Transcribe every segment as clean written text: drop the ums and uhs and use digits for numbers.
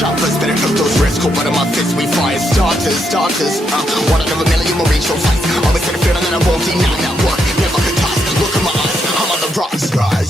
Choppers, better took those risks. Cold blood in my fists, we fire starters. One out of a million will reach those heights. Always in the field and then I won't deny that work. Never could toss. Look in my eyes, I'm on the rocks, rise.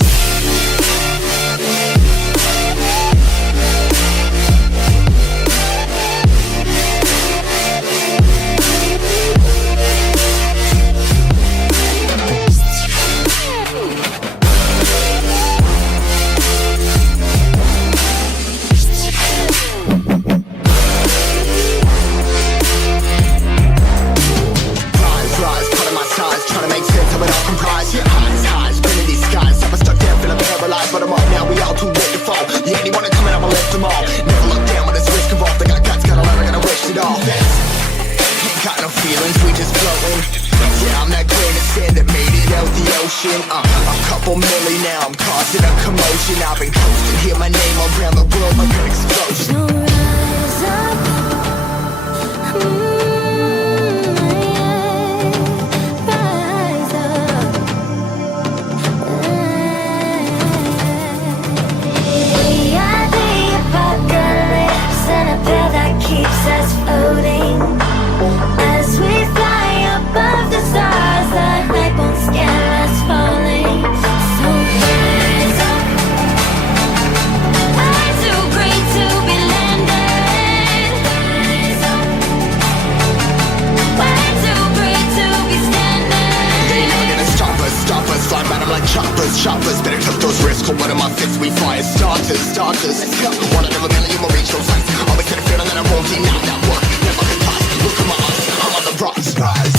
But I'm up now, we all too late to fall. Yeah, anyone coming, I'ma lift them all. Never look down when there's risk involved. I got guts, got a lot, I gotta wish it all. Ain't got no feelings, we just floating. Yeah, I'm that grain of sand that made it out the ocean. A couple milli now, I'm causing a commotion. I've been coasting, hear my name around the world like an explosion. So rise up. Keeps us floating as we fly above the stars. The night won't scare us falling. So rise up. I'm too great to be landed. Rise up. We're too great to be standing. They never gonna stop us. Fly by them like choppers. Better took those risks. Cold blood in my fists, we fire starters. Let's go. One out of a million will reach those heights. Always in the field and then I won't deny that work. Never could toss. Look in my eyes, I'm on the rocks, rise.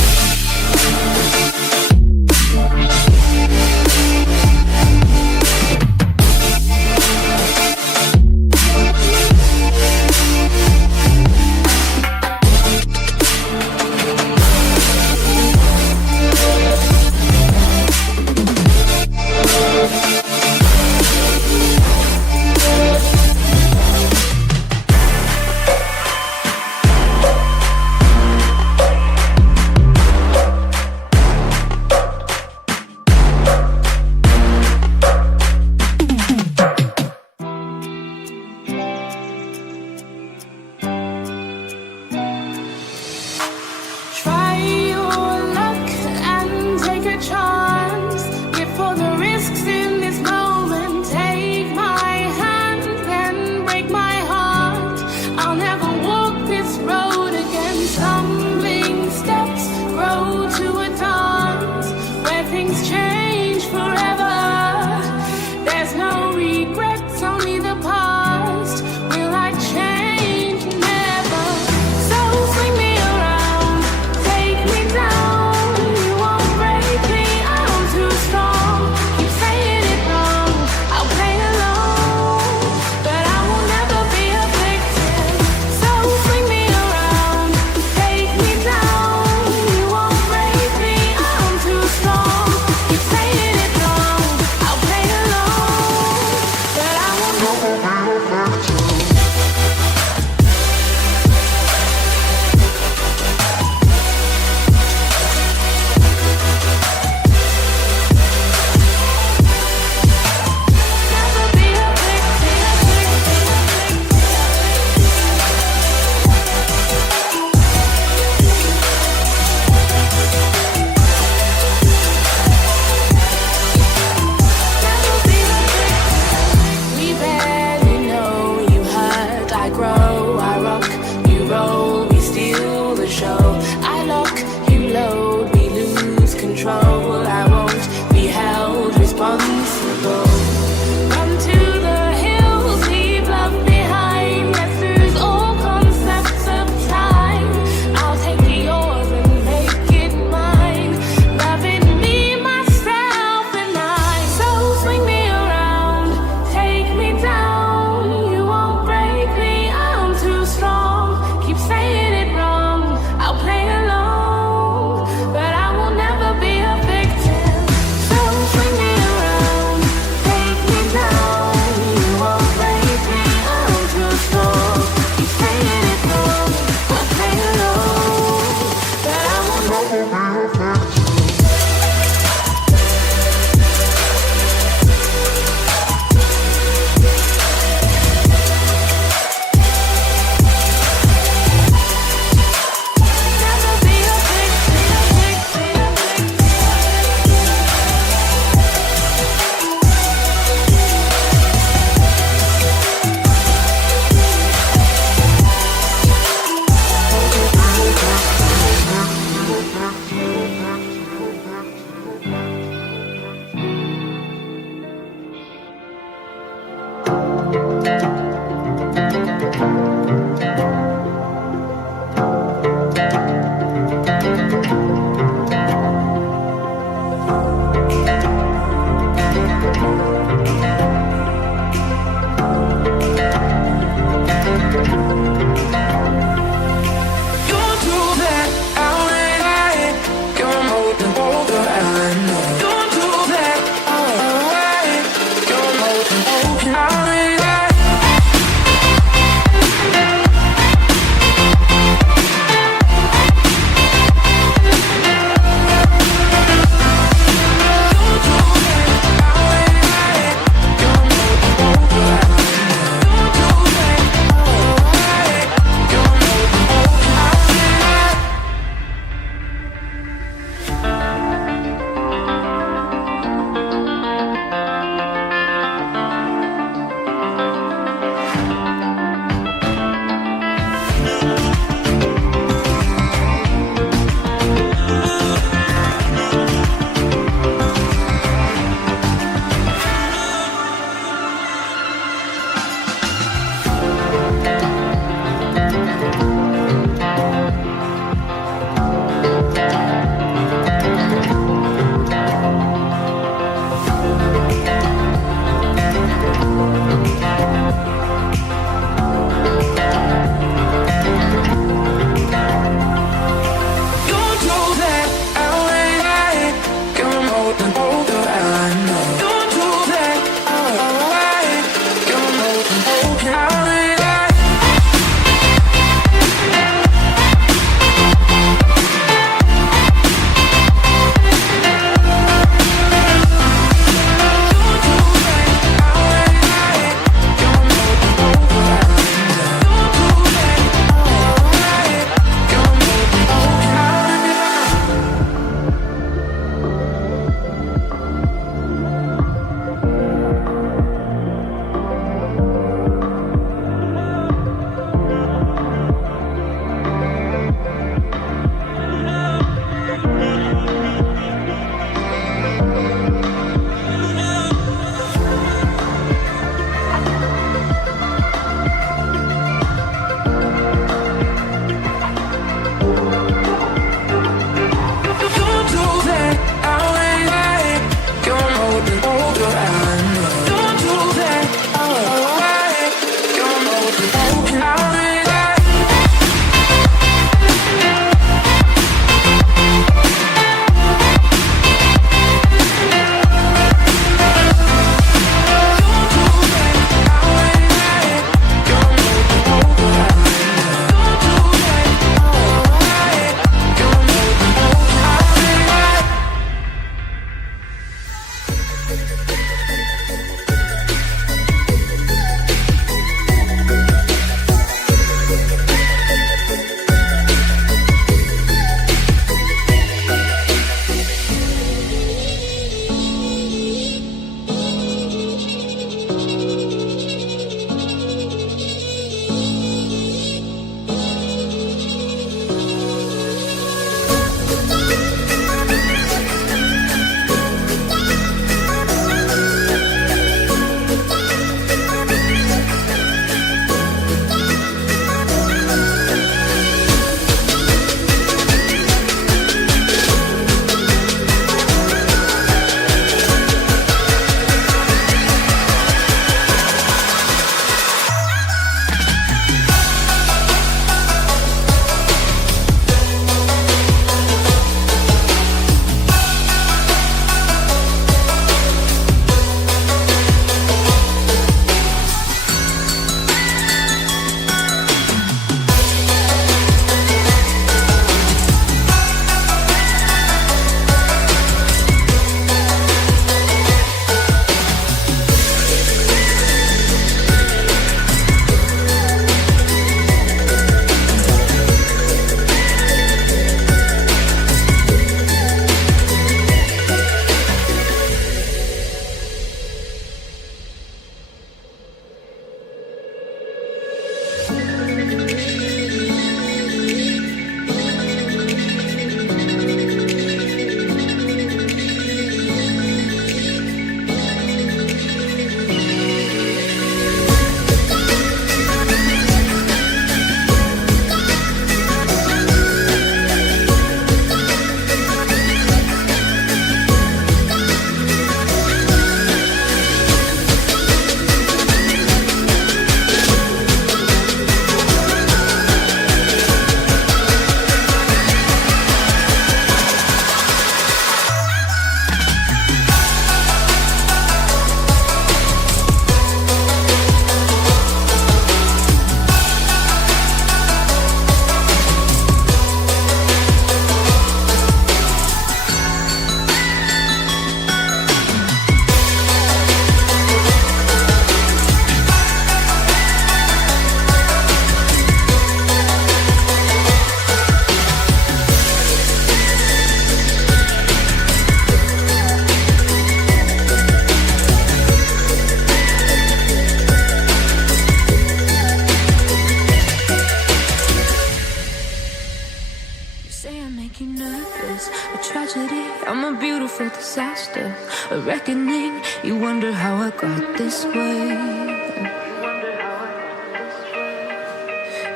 disaster, a reckoning. You wonder how I got this way.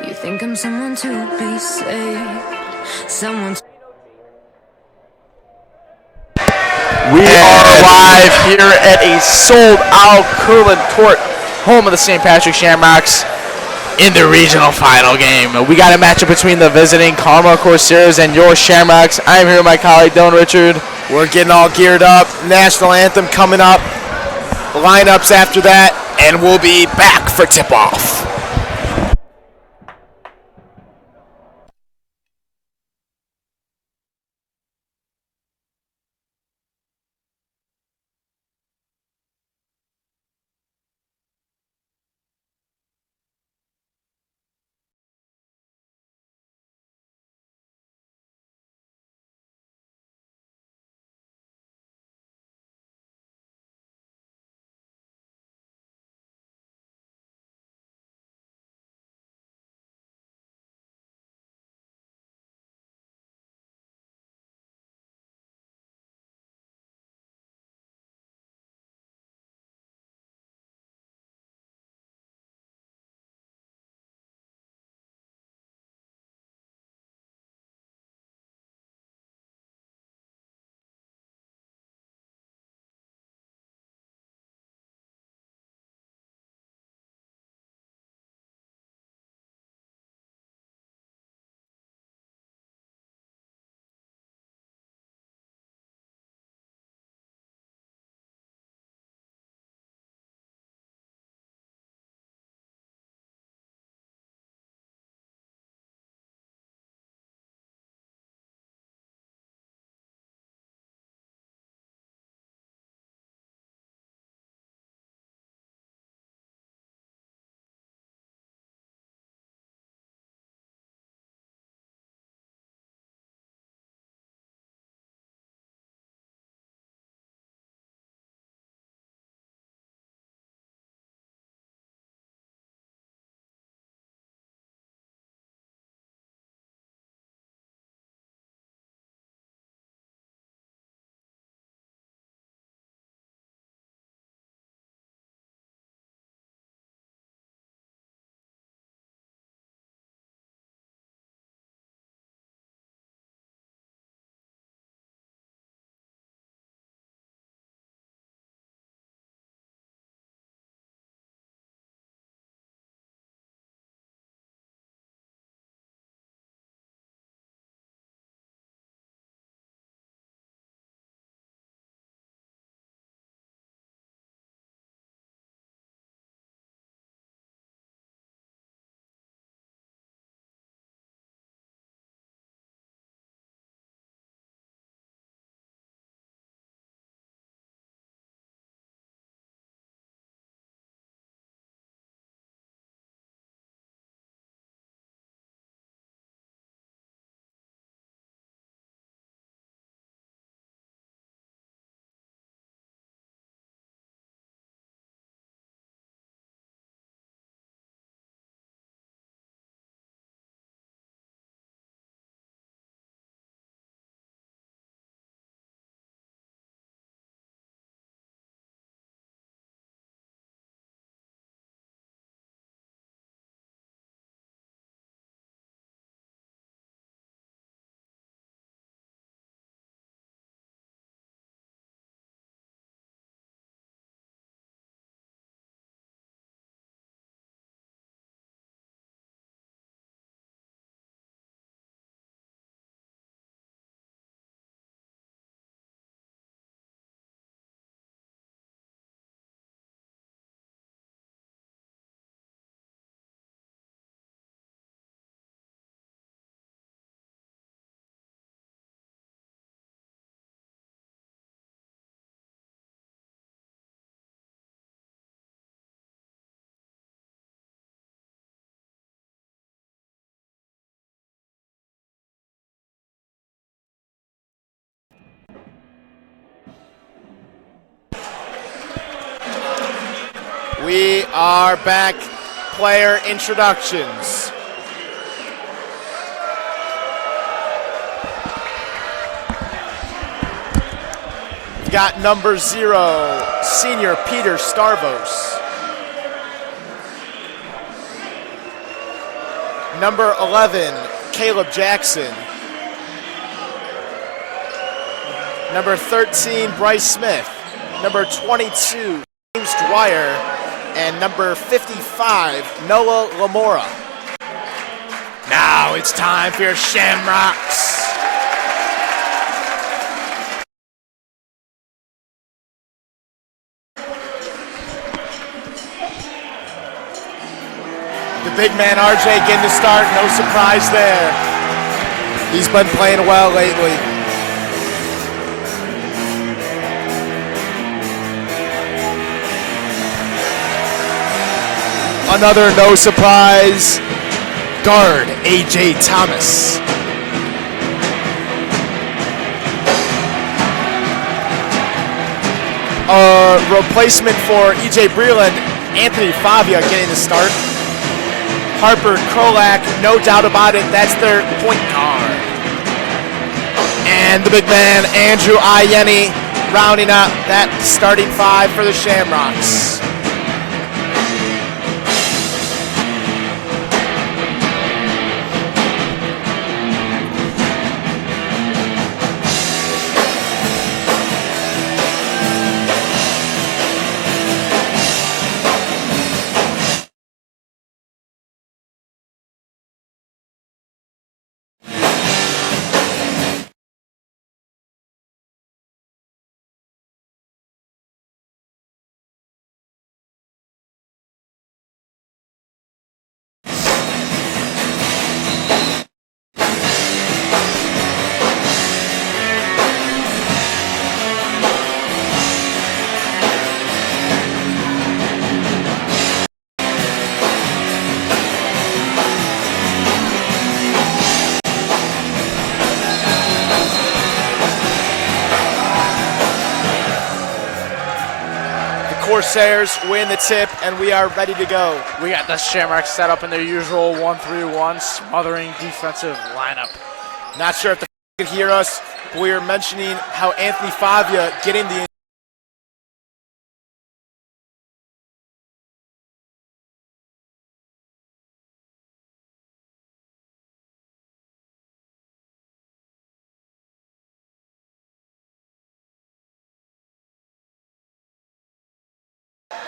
You think I'm someone to be saved, someone to... We are live here at a sold-out Curlin Court, home of the St. Patrick Shamrocks, in the regional final game. We got a matchup between the visiting Carmel Corsairs and your Shamrocks. I'm here with my colleague Dylan Richard. We're getting all geared up. National anthem coming up. Lineups after that, and we'll be back for tip-off. We are back. Player introductions. We've got number 0, senior Peter Starvos. Number 11, Caleb Jackson. Number 13, Bryce Smith. Number 22, James Dwyer. And number 55, Noah Lamora. Now it's time for your Shamrocks. The big man RJ getting the start, no surprise there. He's been playing well lately. Another no surprise guard, AJ Thomas. A replacement for EJ Breland, Anthony Favia getting the start. Harper Krolak, no doubt about it, that's their point guard. And the big man, Andrew Ayeni, rounding up that starting 5 for the Shamrocks. Corsairs win the tip, and we are ready to go. We got the Shamrocks set up in their usual 1-3-1 smothering defensive lineup. Not sure if the could hear us, but we were mentioning how Anthony Favia getting the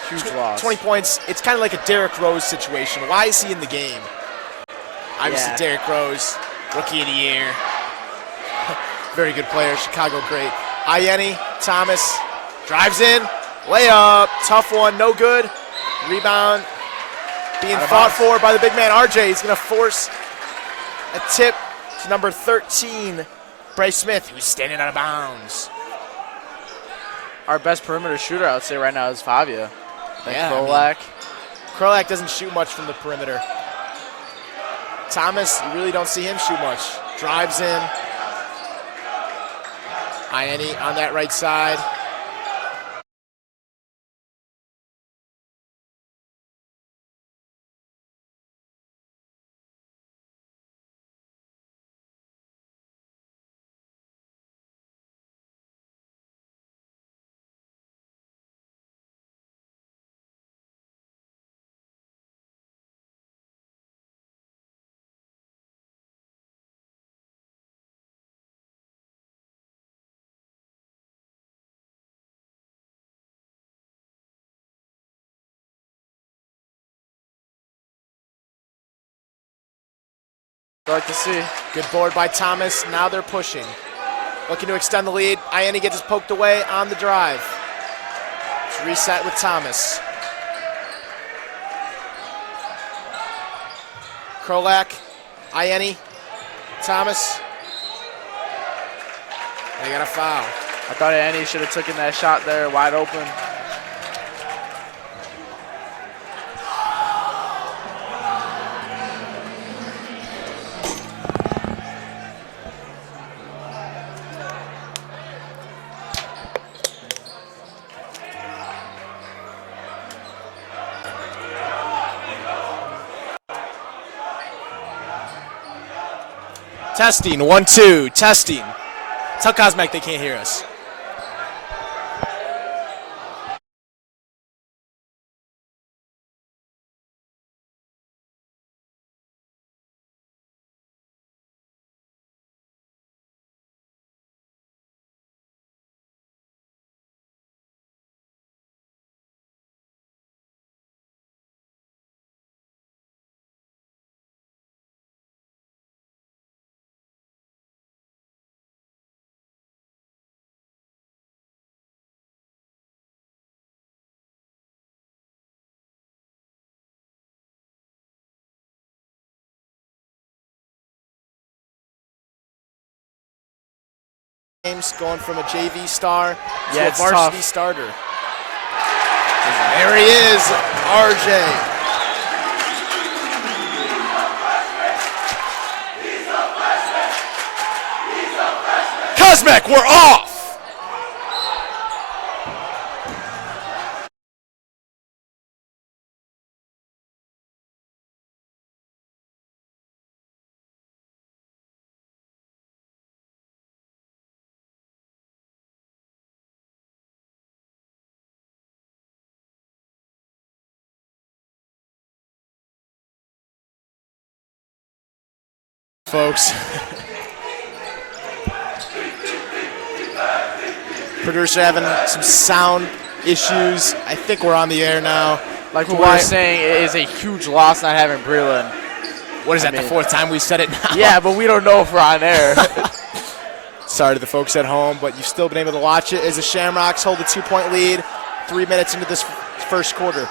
Huge loss. 20 points. It's kind of like a Derrick Rose situation. Why is he in the game? Obviously, Yeah. Derrick Rose, rookie of the year. Very good player, Chicago great. Ayeni Thomas drives in, layup, tough one, no good. Rebound being fought for by the big man RJ. He's going to force a tip to number 13, Bryce Smith, who's standing out of bounds. Our best perimeter shooter, I would say, right now is Favia. Yeah, Krolak. Krolak doesn't shoot much from the perimeter. Thomas, you really don't see him shoot much. Drives in. Ayeni on that right side. Like to see. Good board by Thomas. Now they're pushing. Looking to extend the lead. Ayeni gets poked away on the drive. It's reset with Thomas. Krolak, Ayeni, Thomas. They got a foul. I thought Andy should have taken that shot there wide open. Testing, 1, 2, testing. Tell Cosmac they can't hear us. James going from a JV star to Yeah, a it's varsity tough. starter. There he is, RJ. Kuzmek, we're off. Folks. Producer having some sound issues. I think we're on the air now. Like what we were saying, it is a huge loss not having Breland. What is that, the fourth time we said it now? Yeah, but we don't know if we're on air. Sorry to the folks at home, but you've still been able to watch it as the Shamrocks hold a 2-point lead 3 minutes into this first quarter.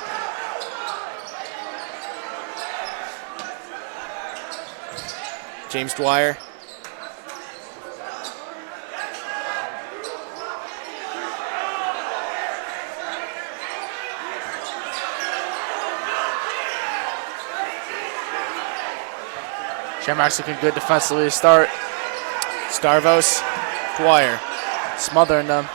James Dwyer. Shamrocks looking good defensively to start. Starvos, Dwyer. Smothering them.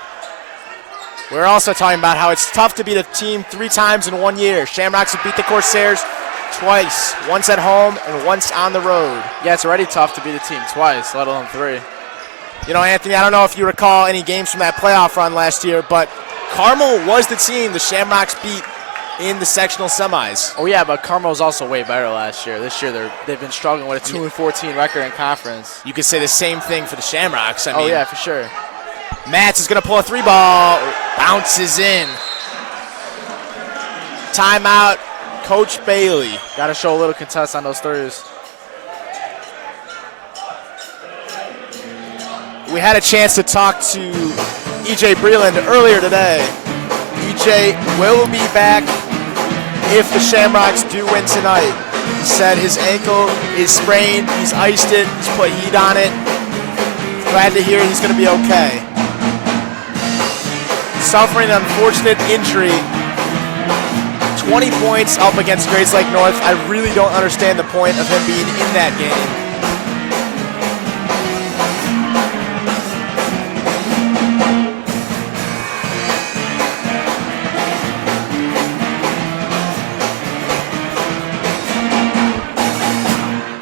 We're also talking about how it's tough to beat a team 3 times in 1 year. Shamrocks have beat the Corsairs twice, once at home and once on the road. Yeah, it's already tough to beat a team twice, let alone 3. You know, Anthony, I don't know if you recall any games from that playoff run last year, but Carmel was the team the Shamrocks beat in the sectional semis. Oh yeah, but Carmel was also way better last year. This year they've been struggling with a 2-14 record in conference. You could say the same thing for the Shamrocks. I mean, yeah, for sure. Matz is going to pull a 3-ball, bounces in. Timeout, Coach Bailey. Got to show a little contest on those threes. We had a chance to talk to E.J. Breland earlier today. E.J. will be back if the Shamrocks do win tonight. He said his ankle is sprained, he's iced it, he's put heat on it. Glad to hear he's going to be okay. Suffering an unfortunate injury. 20 points up against Grades Lake North. I really don't understand the point of him being in that game.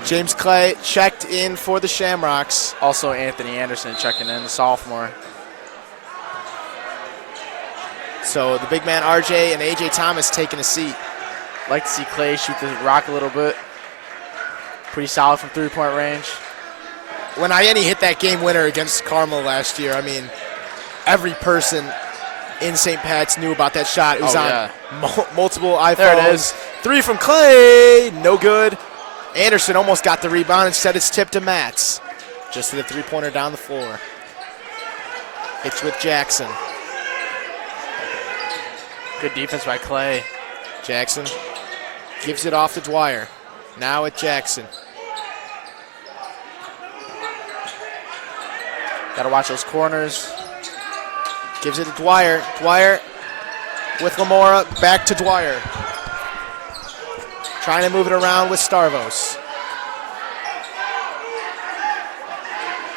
James Clay checked in for the Shamrocks. Also Anthony Anderson checking in, the sophomore. So the big man RJ and AJ Thomas taking a seat. Like to see Clay shoot the rock a little bit. Pretty solid from 3-point range. When Iene hit that game winner against Carmel last year, I mean, every person in St. Pat's knew about that shot. It was on multiple iPhones. There it is. 3 from Clay, no good. Anderson almost got the rebound. Instead, it's tipped to Matz. Just to the 3-pointer down the floor. Hits with Jackson. Good defense by Clay. Jackson gives it off to Dwyer. Now at Jackson. Got to watch those corners. Gives it to Dwyer. Dwyer with Lamora. Back to Dwyer. Trying to move it around with Starvos.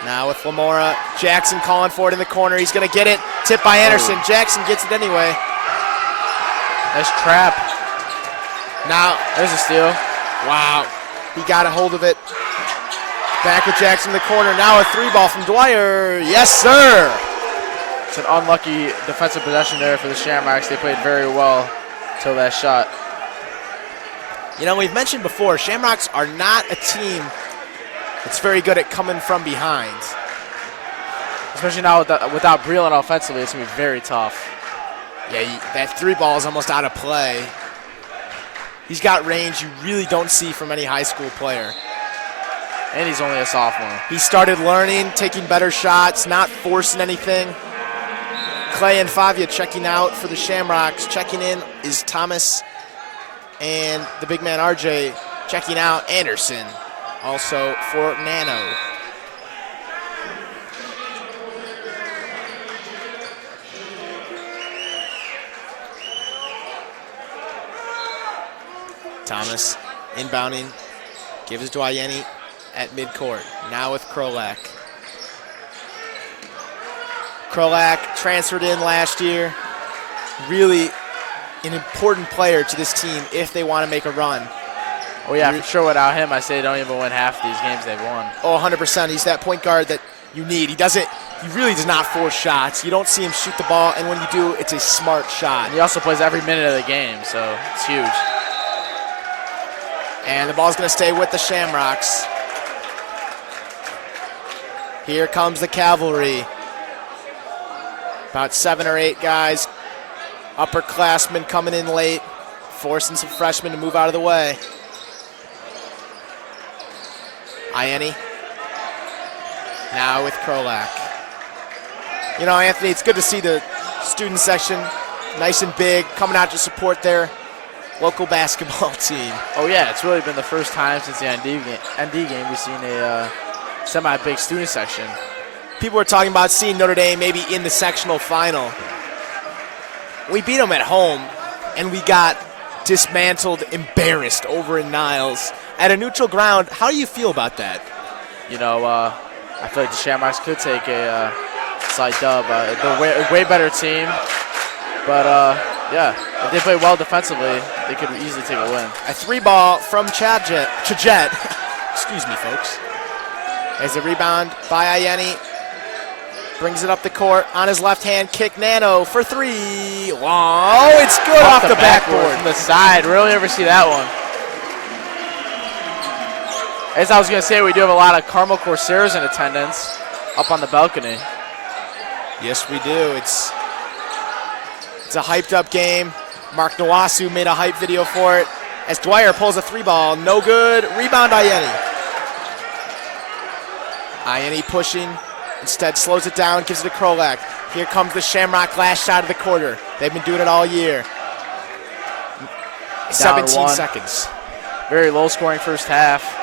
Now with Lamora. Jackson calling for it in the corner. He's going to get it. Tipped by Anderson. Jackson gets it anyway. Nice trap. Now, there's a steal. Wow. He got a hold of it. Back with Jackson in the corner. Now a 3-ball from Dwyer. Yes, sir. It's an unlucky defensive possession there for the Shamrocks. They played very well till that shot. You know, we've mentioned before, Shamrocks are not a team that's very good at coming from behind. Especially now without Breland offensively, it's going to be very tough. Yeah, that 3-ball is almost out of play. He's got range you really don't see from any high school player. And he's only a sophomore. He started learning, taking better shots, not forcing anything. Clay and Favia checking out for the Shamrocks. Checking in is Thomas and the big man RJ. Checking out Anderson, also for Nano. Thomas inbounding, gives it to Ayeni at midcourt. Now with Krolak. Krolak transferred in last year. Really an important player to this team if they want to make a run. Oh, yeah, for sure. Without him, I say they don't even win half these games they've won. Oh, 100%. He's that point guard that you need. He really does not force shots. You don't see him shoot the ball, and when you do, it's a smart shot. And he also plays every minute of the game, so it's huge. And the ball's going to stay with the Shamrocks. Here comes the cavalry. About 7 or 8 guys, upperclassmen coming in late, forcing some freshmen to move out of the way. Ayeni. Now with Krolak. You know, Anthony, it's good to see the student section nice and big, coming out to support their local basketball team. Oh, yeah, it's really been the first time since the ND game we've seen a semi-big student section. People were talking about seeing Notre Dame maybe in the sectional final. We beat them at home, and we got dismantled, embarrassed over in Niles. At a neutral ground, how do you feel about that? You know, I feel like the Shamrocks could take a slight dub. They're a way better team. But, yeah, if they play well defensively, they could easily take a win. A 3-ball from Chajet. Excuse me, folks. There's a rebound by Ayeni. Brings it up the court on his left hand. Kick Nano for 3. Oh, it's good off the backboard. From the side. Rarely ever see that one. As I was going to say, we do have a lot of Carmel Corsairs in attendance up on the balcony. Yes, we do. It's a hyped-up game. Mark Nawasu made a hype video for it. As Dwyer pulls a 3-ball, no good. Rebound Ayeni. Ayeni pushing. Instead slows it down, gives it to Krolak. Here comes the Shamrock last shot of the quarter. They've been doing it all year. 17 seconds. Very low-scoring first half.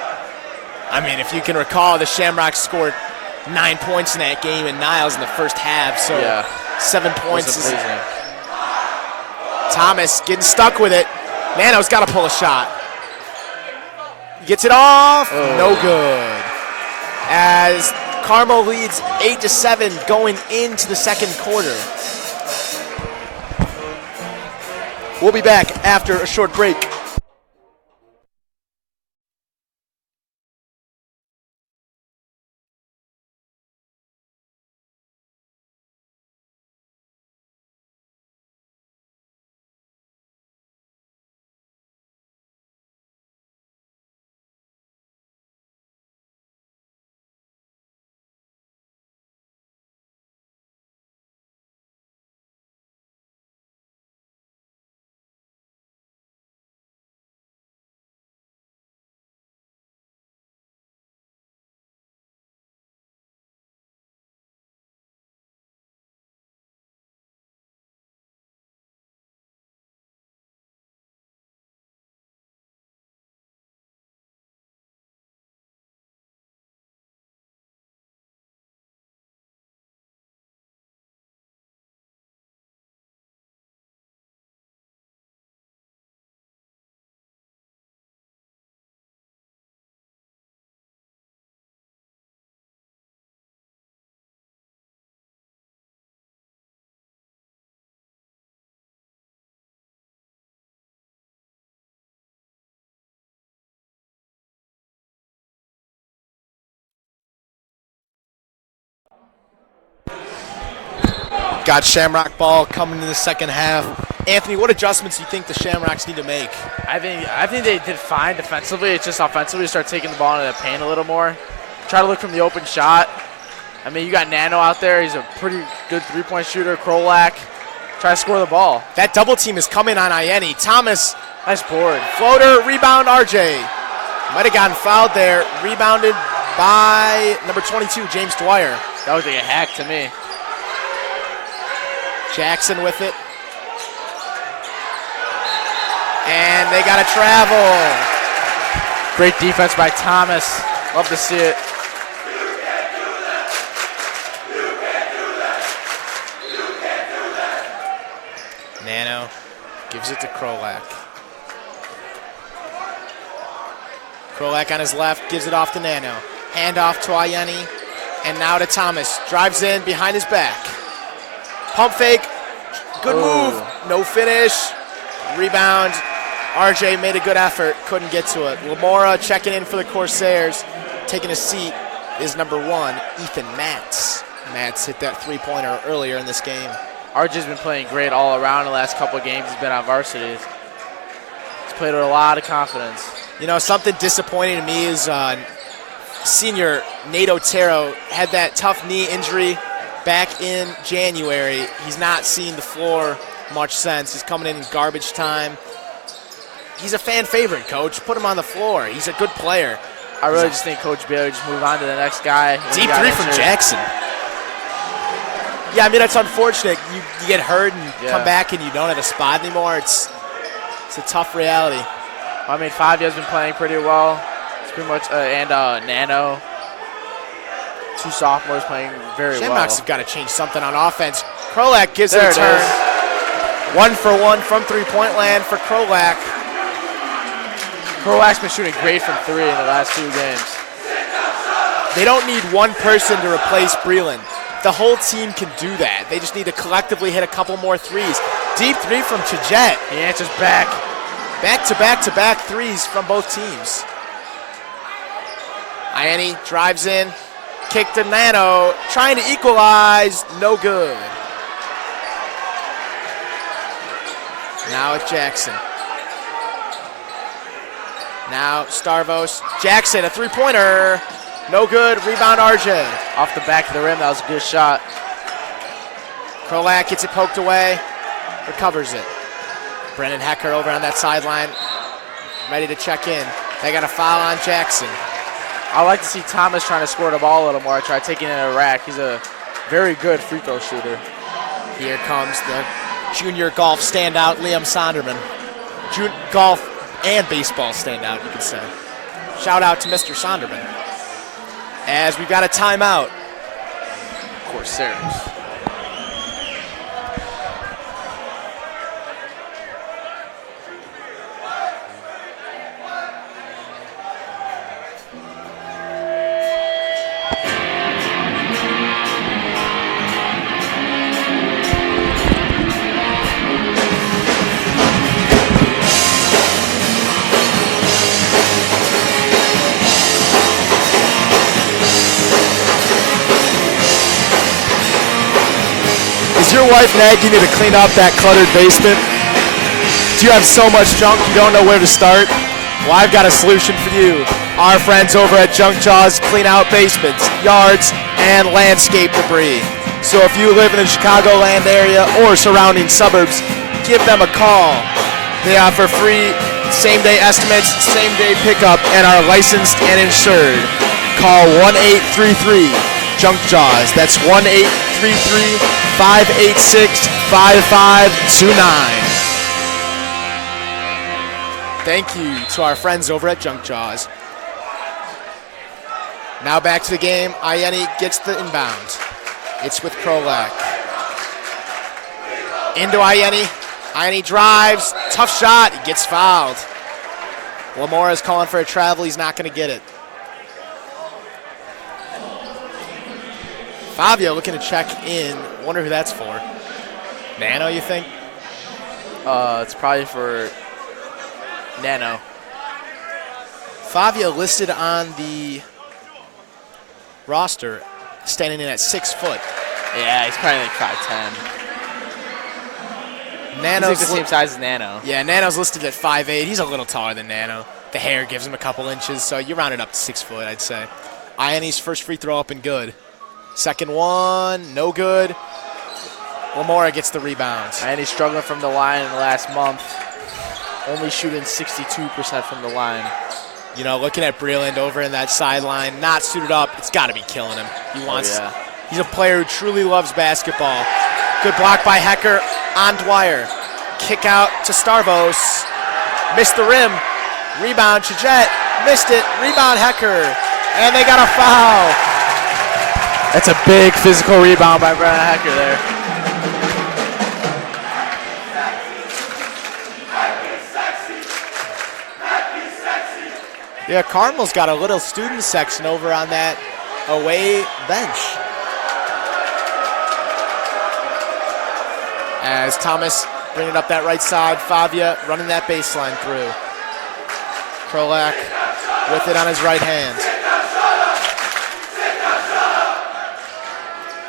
I mean, if you can recall, the Shamrocks scored 9 points in that game in Niles in the first half. So yeah. 7 points. Thomas getting stuck with it. Nano's got to pull a shot. Gets it off. Oh. No good. As Carmel leads 8-7 going into the second quarter. We'll be back after a short break. Got Shamrock ball coming in the second half. Anthony, what adjustments do you think the Shamrocks need to make? I think they did fine defensively. It's just offensively, start taking the ball into the paint a little more. Try to look from the open shot. I mean, you got Nano out there. He's a pretty good three-point shooter. Krolak. Try to score the ball. That double team is coming on Ayeni. Thomas, nice board. Floater, rebound RJ. Might have gotten fouled there. Rebounded by number 22, James Dwyer. That was like a hack to me. Jackson with it. And they got to travel. Great defense by Thomas. Love to see it. Nano gives it to Krolak. Krolak on his left, gives it off to Nano. Hand off to Ayeni, and now to Thomas. Drives in behind his back. Pump fake, good move, no finish. Rebound, RJ made a good effort, couldn't get to it. Lamora checking in for the Corsairs. Taking a seat is number 1, Ethan Matz. Matz hit that three-pointer earlier in this game. RJ's been playing great all around the last couple of games. He's been on varsity. He's played with a lot of confidence. You know, something disappointing to me is senior Nate Otero had that tough knee injury back in January. He's not seen the floor much since. He's coming in garbage time. He's a fan favorite, Coach. Put him on the floor. He's a good player. I really just think Coach Bailey just move on to the next guy. Deep three from Jackson. Yeah, I mean, that's unfortunate. You get hurt and come back and you don't have a spot anymore. It's a tough reality. I mean, Favia's been playing pretty well. It's pretty much, and Nano. 2 sophomores playing very well. Shamrocks have got to change something on offense. Krolak gives it a turn. 1 for 1 from three-point land for Krolak. Krolak's been shooting great from 3 in the last 2 games. They don't need one person to replace Breland. The whole team can do that. They just need to collectively hit a couple more threes. Deep 3 from Chajet. He answers back. Back-to-back-to-back threes from both teams. Ayeni drives in. Kick to Nano. Trying to equalize. No good. Now it's Jackson. Now Starvos. Jackson, a three-pointer. No good. Rebound RJ. Off the back of the rim. That was a good shot. Krolak gets it poked away. Recovers it. Brennan Hecker over on that sideline. Ready to check in. They got a foul on Jackson. I like to see Thomas trying to score the ball a little more. Try taking it in a rack. He's a very good free throw shooter. Here comes the junior golf standout, Liam Sonderman. Golf and baseball standout, you could say. Shout out to Mr. Sonderman. As we've got a timeout. Corsairs. Is your wife nagging you to clean up that cluttered basement? Do you have so much junk you don't know where to start? Well, I've got a solution for you. Our friends over at Junk Jaws clean out basements, yards, and landscape debris. So if you live in the Chicagoland area or surrounding suburbs, give them a call. They offer free same-day estimates, same-day pickup, and are licensed and insured. Call 1-833-JUNK JAWS. That's 1-833-586-5529. Thank you to our friends over at Junk Jaws. Now back to the game. Ayeni gets the inbound. It's with Krolak. Into Ayeni. Ayeni drives. Tough shot. He gets fouled. Lamora is calling for a travel. He's not going to get it. Fabio looking to check in. Wonder who that's for. Nano, you think? It's probably for Nano. Fabio listed on the roster, standing in at 6 foot. Yeah, he's probably like 5'10". Nano's he's like the same size as Nano. Yeah, Nano's listed at 5'8". He's a little taller than Nano. The hair gives him a couple inches, so you round it up to 6 foot, I'd say. Ayeni's first free throw up and good. Second one, no good. Lamora gets the rebound. Ayeni's struggling from the line in the last month. Only shooting 62% from the line. You know, looking at Breland over in that sideline, not suited up, it's got to be killing him. He wants. Oh, yeah. He's a player who truly loves basketball. Good block by Hecker on Dwyer. Kick out to Starvos. Missed the rim. Rebound, Chajet. Missed it. Rebound, Hecker. And they got a foul. That's a big physical rebound by Brian Hecker there. Yeah, Carmel's got a little student section over on that away bench. As Thomas bringing up that right side, Favia running that baseline through. Krolak with it on his right hand.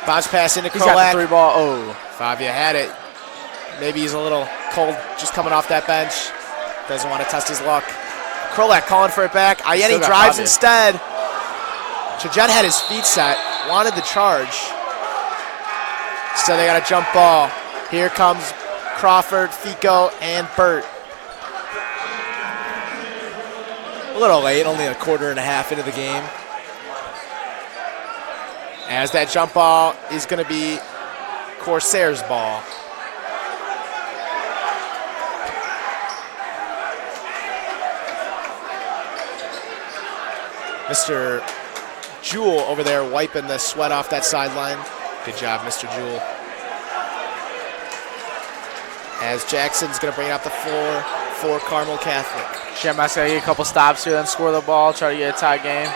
Bounce pass into Krolak. He's got the 3 ball. Oh. Favia had it. Maybe he's a little cold just coming off that bench. Doesn't want to test his luck. Krolak calling for it back. Ayeni drives instead. Chajet had his feet set, wanted the charge. So they got a jump ball. Here comes Crawford, Fico, and Burt. A little late, only a quarter and a half into the game. As that jump ball is going to be Corsair's ball. Mr. Jewell over there wiping the sweat off that sideline. Good job, Mr. Jewell. As Jackson's going to bring it up the floor for Carmel Catholic. Shamrock's got to get a couple stops here, then score the ball, try to get a tie game.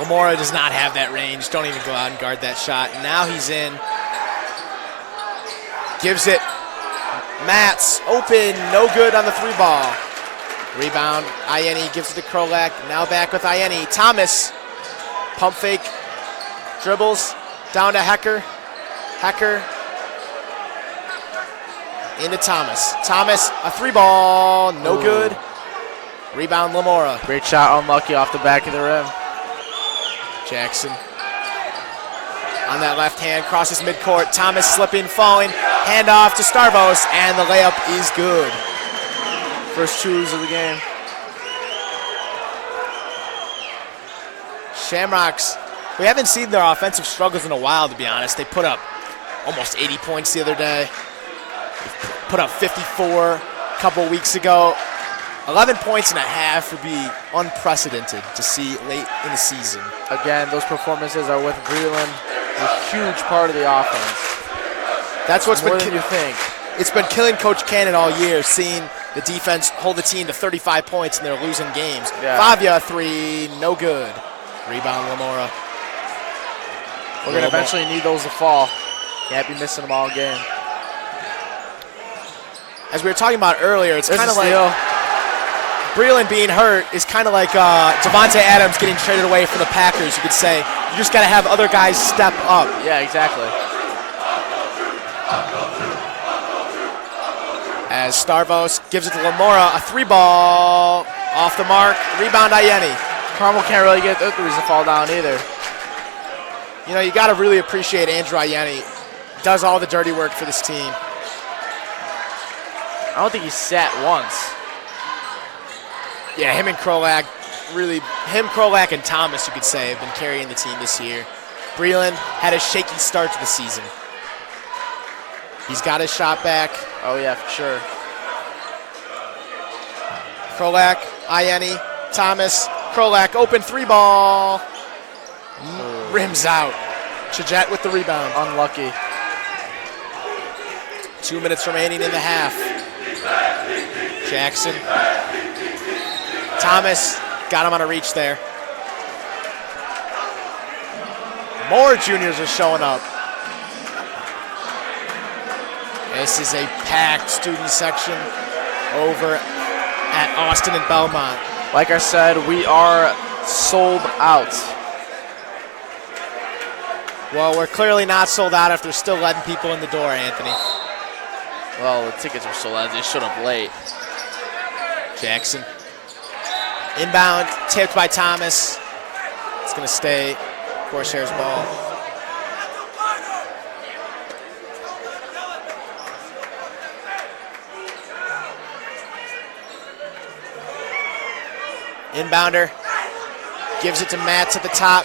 Lamora does not have that range. Don't even go out and guard that shot. Now he's in. Gives it. Matz open, no good on the 3 ball. Rebound, Ayeni gives it to Krolak. Now back with Ayeni. Thomas, pump fake, dribbles, down to Hecker. Hecker, into Thomas. Thomas, a 3 ball, no good. Rebound, Lamora. Great shot, unlucky off the back of the rim. Jackson on that left hand, crosses midcourt. Thomas slipping, falling, handoff to Starvos, and the layup is good. First twos of the game. Shamrocks, we haven't seen their offensive struggles in a while, to be honest. They put up almost 80 points the other day. Put up 54 a couple weeks ago. 11 points and a half would be unprecedented to see late in the season. Again, those performances are with Breland, a huge part of the offense. That's what's more been than you think. It's been killing Coach Cannon all year, seeing the defense hold the team to 35 points and they're losing games. Yeah. Favia, 3, no good. Rebound, Lamora. We're going to eventually need those to fall. Can't be missing them all game. As we were talking about earlier, it's kind of like Breland being hurt is kind of like Devontae Adams getting traded away from the Packers. You could say you just got to have other guys step up. Yeah, exactly. As Starvos gives it to Lamora, a 3 ball off the mark. Rebound, Ayeni. Carmel can't really get their threes to fall down either. You know, you got to really appreciate Andrew Ayeni. Does all the dirty work for this team. I don't think he sat once. Yeah, him and Krolak, really, Krolak, and Thomas, you could say, have been carrying the team this year. Breland had a shaky start to the season. He's got his shot back. Oh, yeah, for sure. Krolak, Ayeni, Thomas, Krolak, open 3 ball. Rims out. Chajet with the rebound. Unlucky. 2 minutes remaining in the half. Jackson. Thomas got him on a reach there. More juniors are showing up. This is a packed student section over at Austin and Belmont. Like I said, we are sold out. Well, we're clearly not sold out if they're still letting people in the door, Anthony. Well, the tickets are sold out. They showed up late. Jackson. Inbound, tipped by Thomas. It's going to stay Corsair's ball. Inbounder gives it to Matz at the top.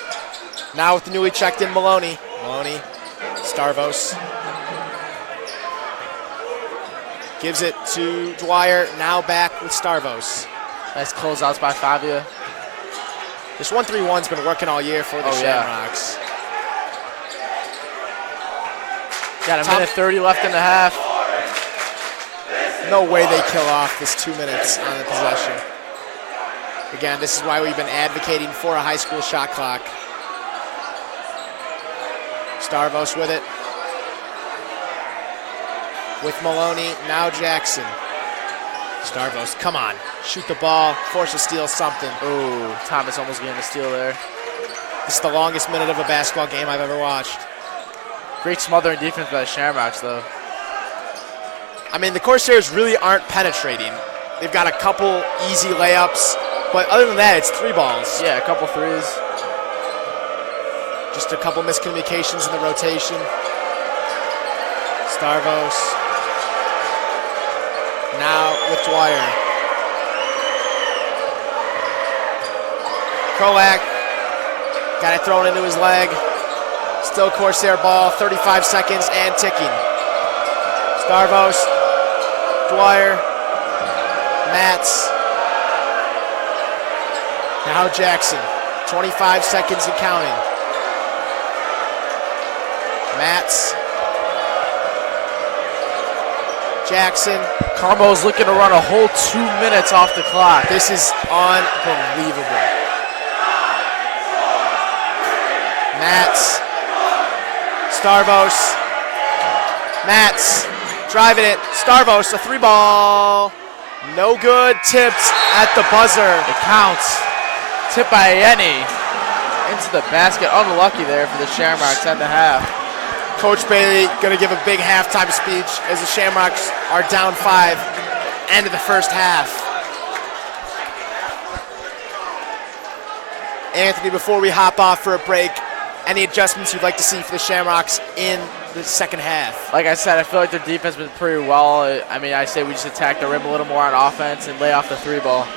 Now with the newly checked in Maloney. Maloney, Starvos. Gives it to Dwyer, now back with Starvos. Nice closeouts by Favia. This 1-3-1's been working all year for the Shamrocks. Got a minute 30 left in the half. No way they kill off this 2 minutes on the possession. Again, this is why we've been advocating for a high school shot clock. Starvos with it. With Maloney, now Jackson. Starvos, come on. Shoot the ball, force a steal, something. Ooh, Thomas almost getting the steal there. This is the longest minute of a basketball game I've ever watched. Great smothering defense by the Shamrocks, though. I mean, the Corsairs really aren't penetrating. They've got a couple easy layups, but other than that, it's 3 balls. Yeah, a couple threes. Just a couple miscommunications in the rotation. Starvos. Now with Dwyer. Krolak got it thrown into his leg. Still Corsair ball, 35 seconds and ticking. Starvos, Dwyer, Matz. Now Jackson, 25 seconds and counting. Matz. Jackson. Carmel's looking to run a whole 2 minutes off the clock. This is unbelievable. Matz. Starvos. Matz. Driving it. Starvos, a 3-ball. No good. Tipped at the buzzer. It counts. Tip by Yenny. Into the basket. Unlucky there for the Shamrocks at the half. Coach Bailey going to give a big halftime speech as the Shamrocks are down 5, end of the first half. Anthony, before we hop off for a break, any adjustments you'd like to see for the Shamrocks in the second half? Like I said, I feel like their defense has been pretty well. I mean, I say we just attack the rim a little more on offense and lay off the 3-ball.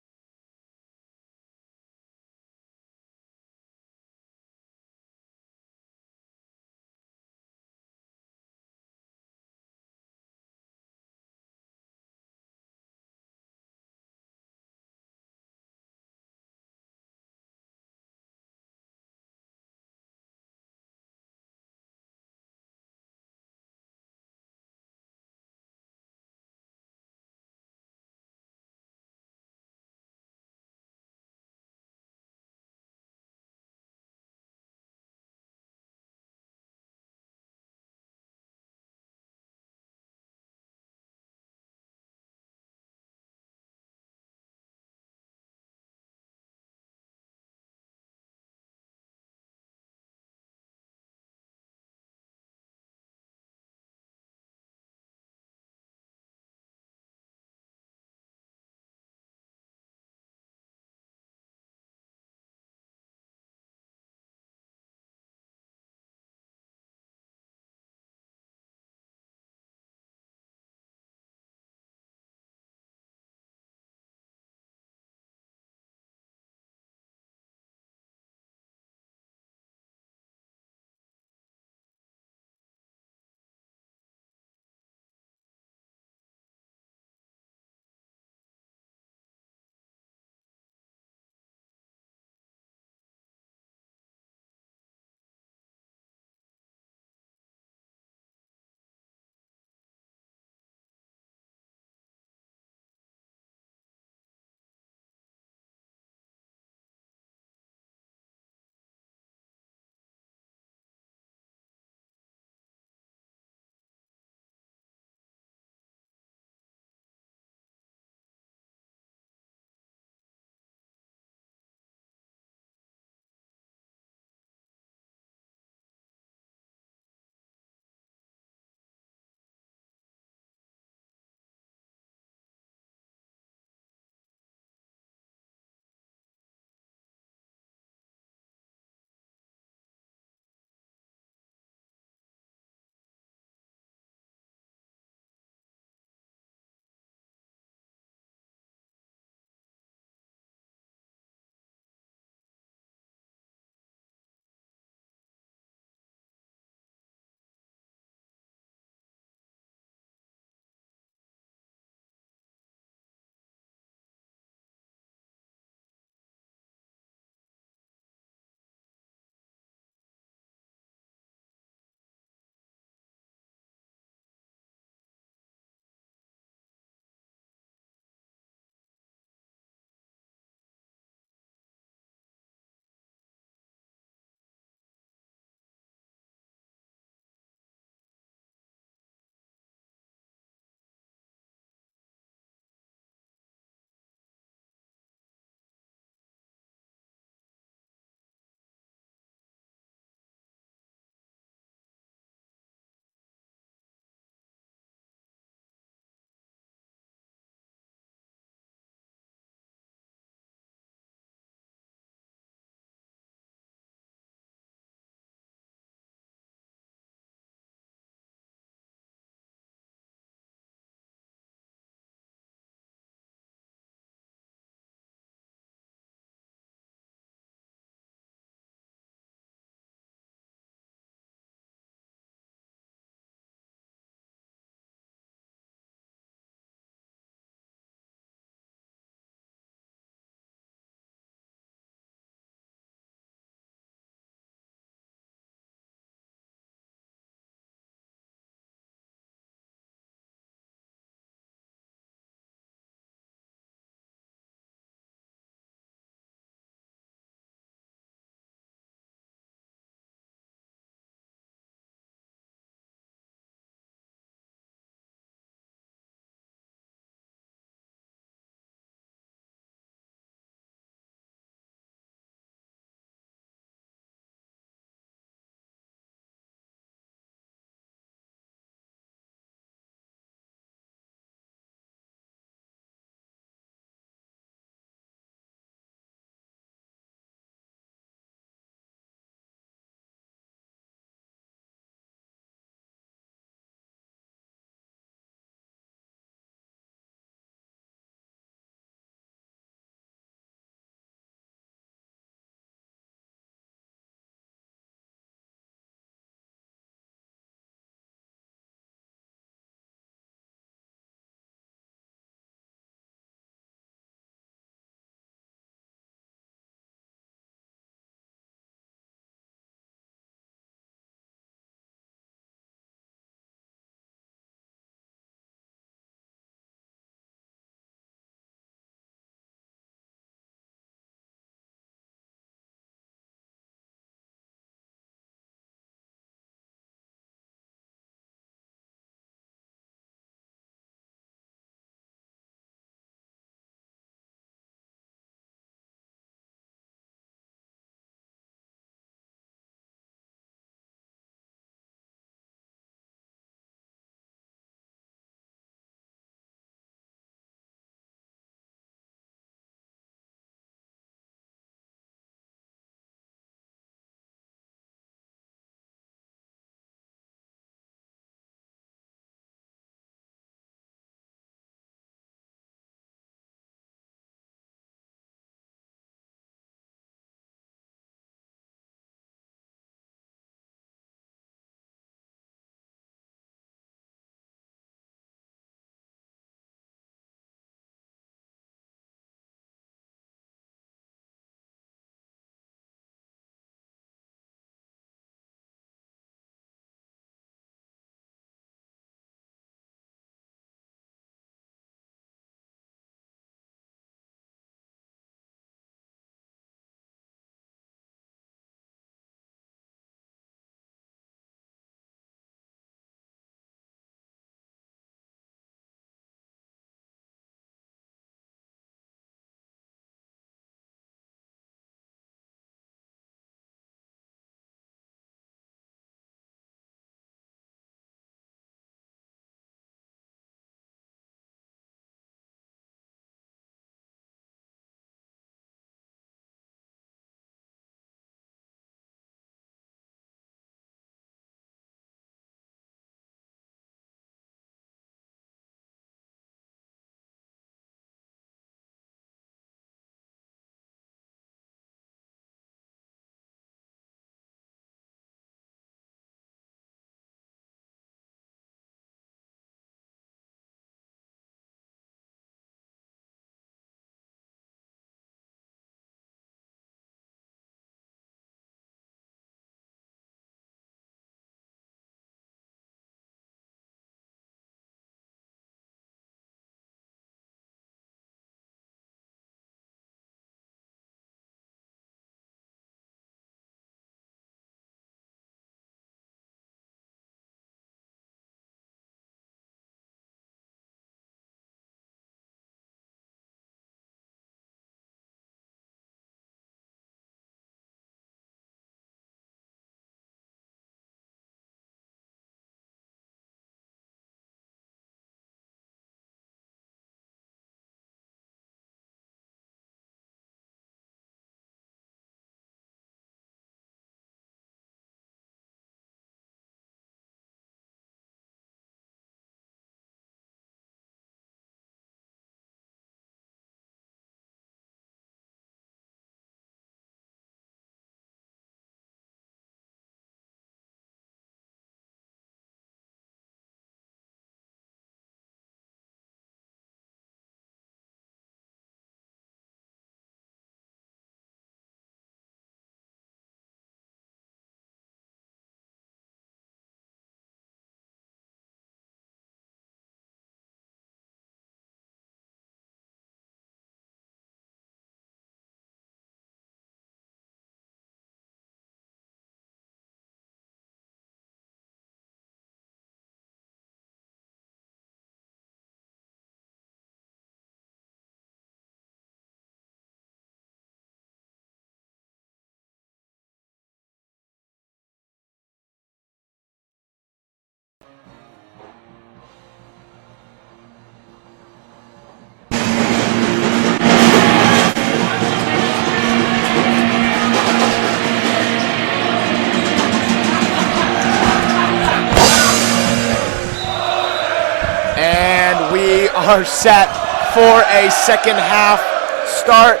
are set for a second half start.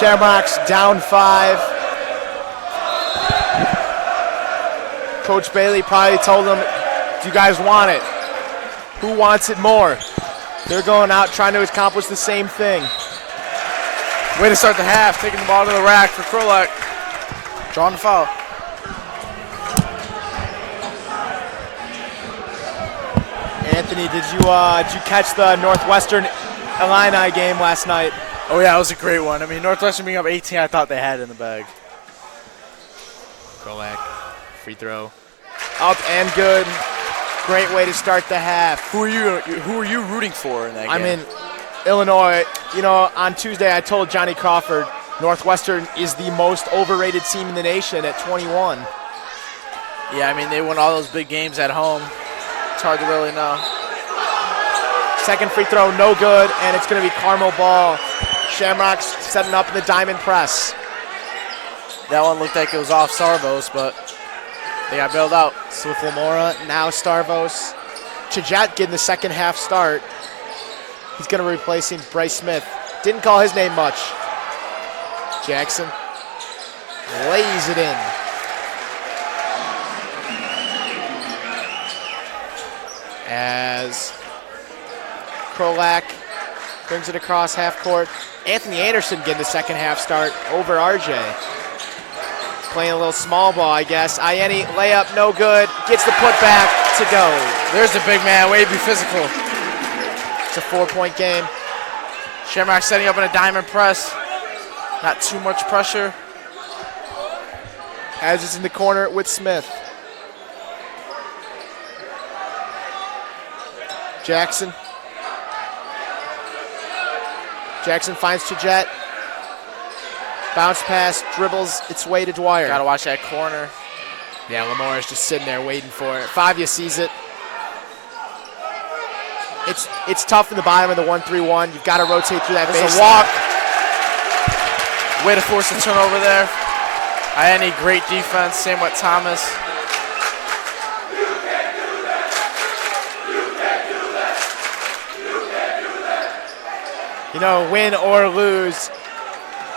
Shamrocks down 5. Coach Bailey probably told them, do you guys want it? Who wants it more? They're going out trying to accomplish the same thing. Way to start the half, taking the ball to the rack for Krolak. Drawing the foul. Anthony, did you catch the Northwestern Illini game last night? Oh yeah, it was a great one. I mean, Northwestern being up 18, I thought they had it in the bag. Krolak, free throw. Up and good. Great way to start the half. Who are you rooting for in that game? I'm in Illinois. You know, on Tuesday I told Johnny Crawford Northwestern is the most overrated team in the nation at 21. Yeah, I mean, they won all those big games at home. It's hard to really know. Second free throw, no good, and it's going to be Carmel ball. Shamrocks setting up in the diamond press. That one looked like it was off Sarvos, but they got bailed out. Swift Lamora, now Starvos. Chajat getting the second half start. He's going to be replacing Bryce Smith. Didn't call his name much. Jackson lays it in. As Krolak brings it across half court. Anthony Anderson getting the second half start over RJ. Playing a little small ball, I guess. Ianni, layup, no good. Gets the putback to go. There's the big man, way to be physical. It's a 4-point game. Shamrock setting up in a diamond press. Not too much pressure. As it's in the corner with Smith. Jackson. Jackson finds Chajat. Bounce pass, dribbles its way to Dwyer. Gotta watch that corner. Yeah, Lamore's just sitting there waiting for it. Favia sees it. It's tough in the bottom of the 1-3-1. You've got to rotate through that There's baseline. a walk. Way to force the turnover there. Ianni, great defense. Same with Thomas. You know, win or lose,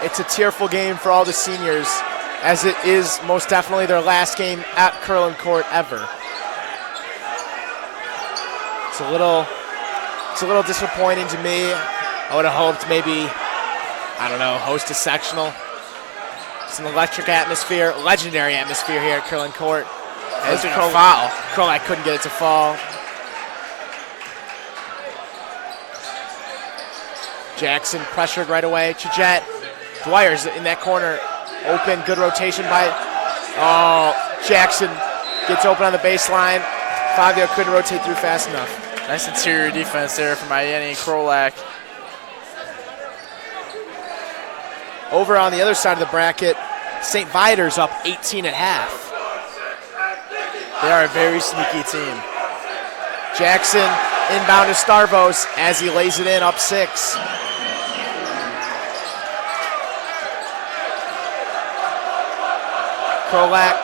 it's a tearful game for all the seniors, as it is most definitely their last game at Curlin Court ever. It's a little disappointing to me. I would have hoped maybe, I don't know, host a sectional. It's an electric atmosphere, legendary atmosphere here at Curlin Court. As a foul. Krolak couldn't get it to fall. Jackson pressured right away. Chajat, Dwyer's in that corner. Open, good rotation by, Jackson gets open on the baseline. Fabio couldn't rotate through fast enough. Nice interior defense there from Ianni and Krolak. Over on the other side of the bracket, St. Viator's up 18 at half. They are a very sneaky team. Jackson inbound to Starvos as he lays it in, up 6. Krolak.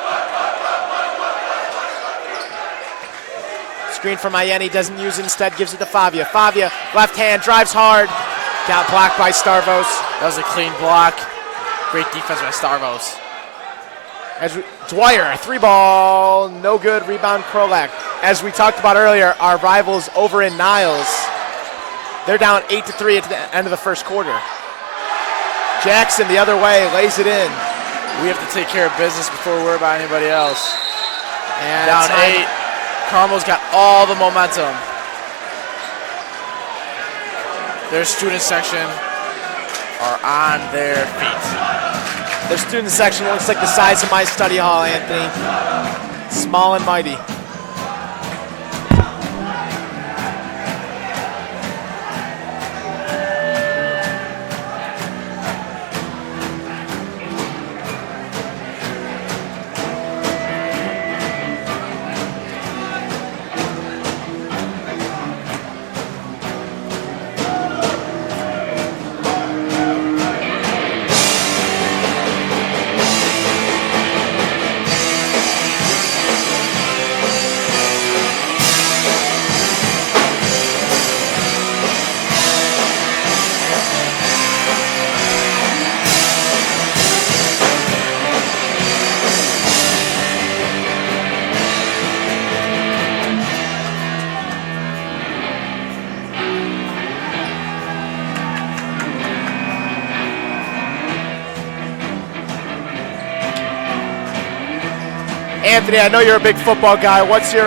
Screen from Ianni, doesn't use it, instead gives it to Favia. Favia, left hand, drives hard. Got blocked by Starvos. That was a clean block. Great defense by Starvos. Dwyer, 3-ball, no good, rebound Krolak. As we talked about earlier, our rivals over in Niles, they're down 8-3 at the end of the first quarter. Jackson the other way, lays it in. We have to take care of business before we worry about anybody else. And down 8. Carmel's got all the momentum. Their student section are on their feet. Their student section looks like the size of my study hall, Anthony. Small and mighty. Anthony, I know you're a big football guy. What's your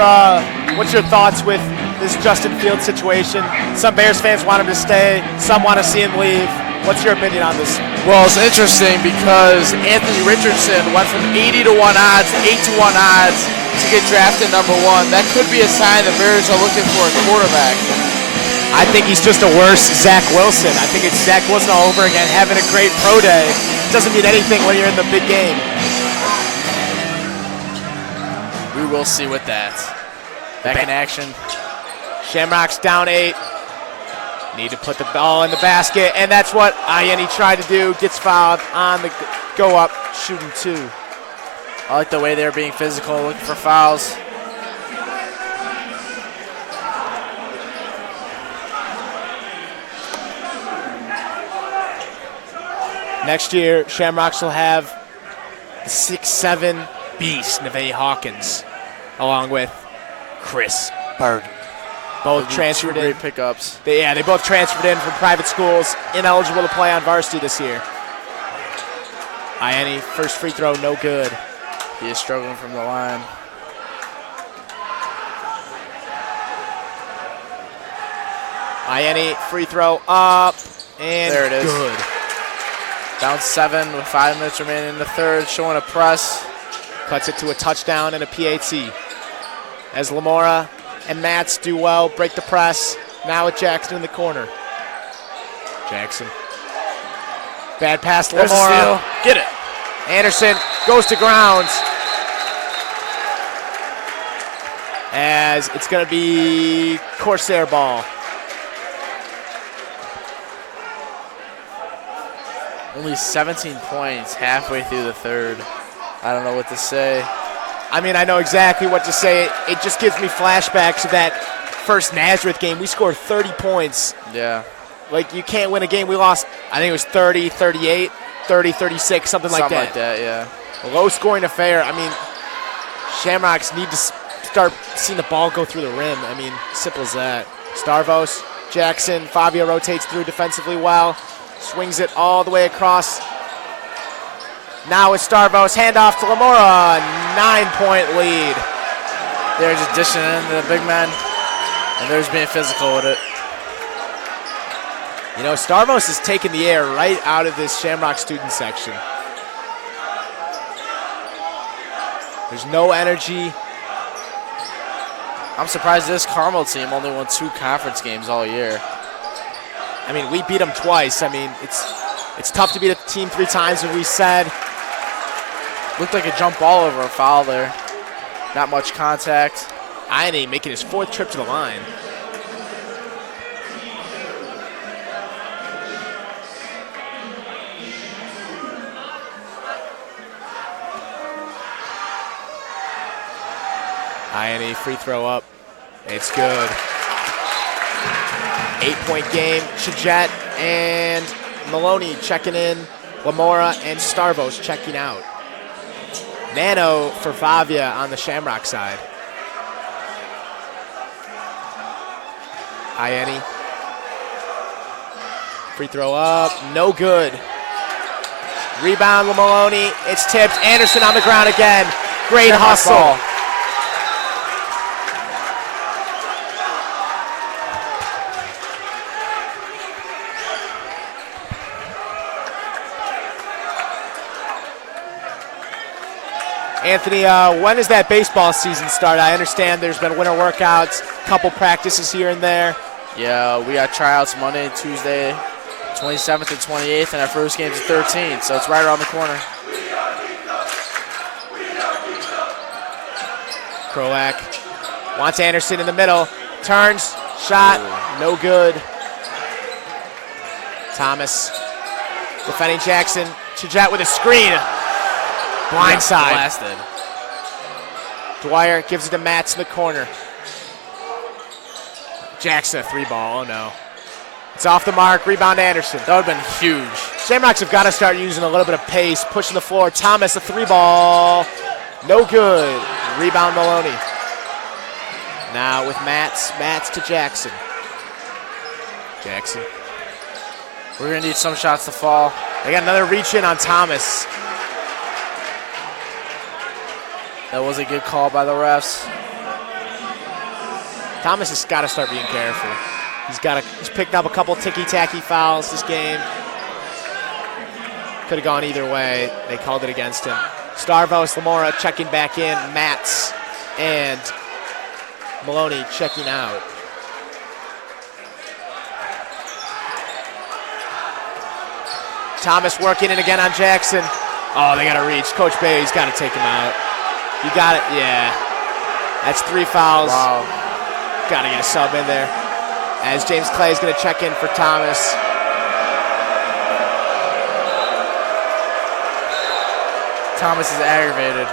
thoughts with this Justin Fields situation? Some Bears fans want him to stay. Some want to see him leave. What's your opinion on this? Well, it's interesting because Anthony Richardson went from 80 to 1 odds to 8 to 1 odds to get drafted number 1. That could be a sign the Bears are looking for a quarterback. I think he's just a worse Zach Wilson. I think it's Zach Wilson all over again, having a great pro day. Doesn't mean anything when you're in the big game. We will see with that. Back in action. Shamrocks down 8. Need to put the ball in the basket, and that's what Ianni tried to do. Gets fouled on the go up, shooting 2. I like the way they're being physical, looking for fouls. Next year, Shamrocks will have the 6'7" beast, Nevaeh Hawkins, along with Chris Bird. Both transferred in. Great pickups. They both transferred in from private schools, ineligible to play on varsity this year. Ianni, first free throw, no good. He is struggling from the line. Ianni, free throw up, and there it is. Good. Down 7 with 5 minutes remaining in the third, showing a press. Cuts it to a touchdown and a PAT. As Lamora and Mats do well, break the press. Now with Jackson in the corner. Jackson. Bad pass to There's Lamora. a steal. Get it. Anderson goes to ground. As it's going to be Corsair ball. Only 17 points halfway through the third. I don't know what to say. I mean, I know exactly what to say. It just gives me flashbacks to that first Nazareth game. We scored 30 points. Yeah. Like, you can't win a game. We lost, I think it was 30, 38, 30, 36, something like that. Something like that, yeah. A low-scoring affair. I mean, Shamrocks need to start seeing the ball go through the rim. I mean, simple as that. Starvos, Jackson, Fabio rotates through defensively well. Swings it all the way across. Now with Starvos, handoff to Lamora, 9-point lead. They're just dishing it into the big man, and they're just being physical with it. You know, Starvos is taking the air right out of this Shamrock student section. There's no energy. I'm surprised this Carmel team only won 2 conference games all year. I mean, we beat them twice. I mean, it's tough to beat a team 3 times, as we said. Looked like a jump ball over a foul there. Not much contact. Ianni making his 4th trip to the line. Ianni, free throw up. It's good. 8-point game. Chajette and Maloney checking in. Lamora and Starvos checking out. Nano for Favia on the Shamrock side. Ianni. Free throw up. No good. Rebound, Maloney. It's tipped. Anderson on the ground again. Great hustle. Anthony, when does that baseball season start? I understand there's been winter workouts, couple practices here and there. Yeah, we got tryouts Monday and Tuesday, 27th and 28th, and our first game's the 13th, so it's right around the corner. Krolak wants Anderson in the middle. Turns, shot, no good. Thomas defending Jackson. Chajette with a screen. Blindside. Blasted. Dwyer gives it to Mats in the corner. Jackson, a 3-ball. Oh, no. It's off the mark. Rebound Anderson. That would have been huge. Shamrocks have got to start using a little bit of pace, pushing the floor. Thomas, a 3-ball. No good. Rebound Maloney. Now with Mats. Mats to Jackson. Jackson. We're going to need some shots to fall. They got another reach in on Thomas. That was a good call by the refs. Thomas has got to start being careful. He's picked up a couple ticky-tacky fouls this game. Could have gone either way. They called it against him. Starvos, Lamora checking back in. Matz and Maloney checking out. Thomas working in again on Jackson. Oh, they got to reach. Coach Bailey's got to take him out. You got it. Yeah. That's 3 fouls. Wow. Got to get a sub in there. As James Clay is going to check in for Thomas. Thomas is aggravated.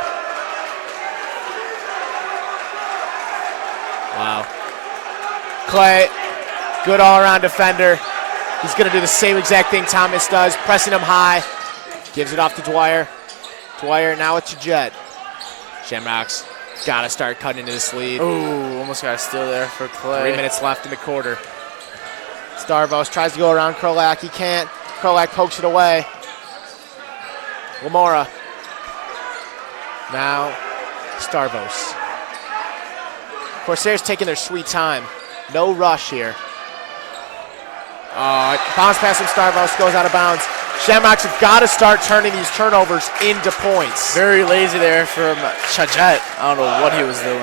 Wow. Clay, good all-around defender. He's going to do the same exact thing Thomas does, pressing him high. Gives it off to Dwyer. Dwyer, now it's to Jet. Shamrocks got to start cutting into this lead. Ooh, almost got a steal there for Clay. 3 minutes left in the quarter. Starvos tries to go around Krolak. He can't. Krolak pokes it away. Lamora. Now, Starvos. Corsairs taking their sweet time. No rush here. Bounce pass from Starvos, goes out of bounds. Shamrocks have got to start turning these turnovers into points. Very lazy there from Chajet. I don't know what he was doing.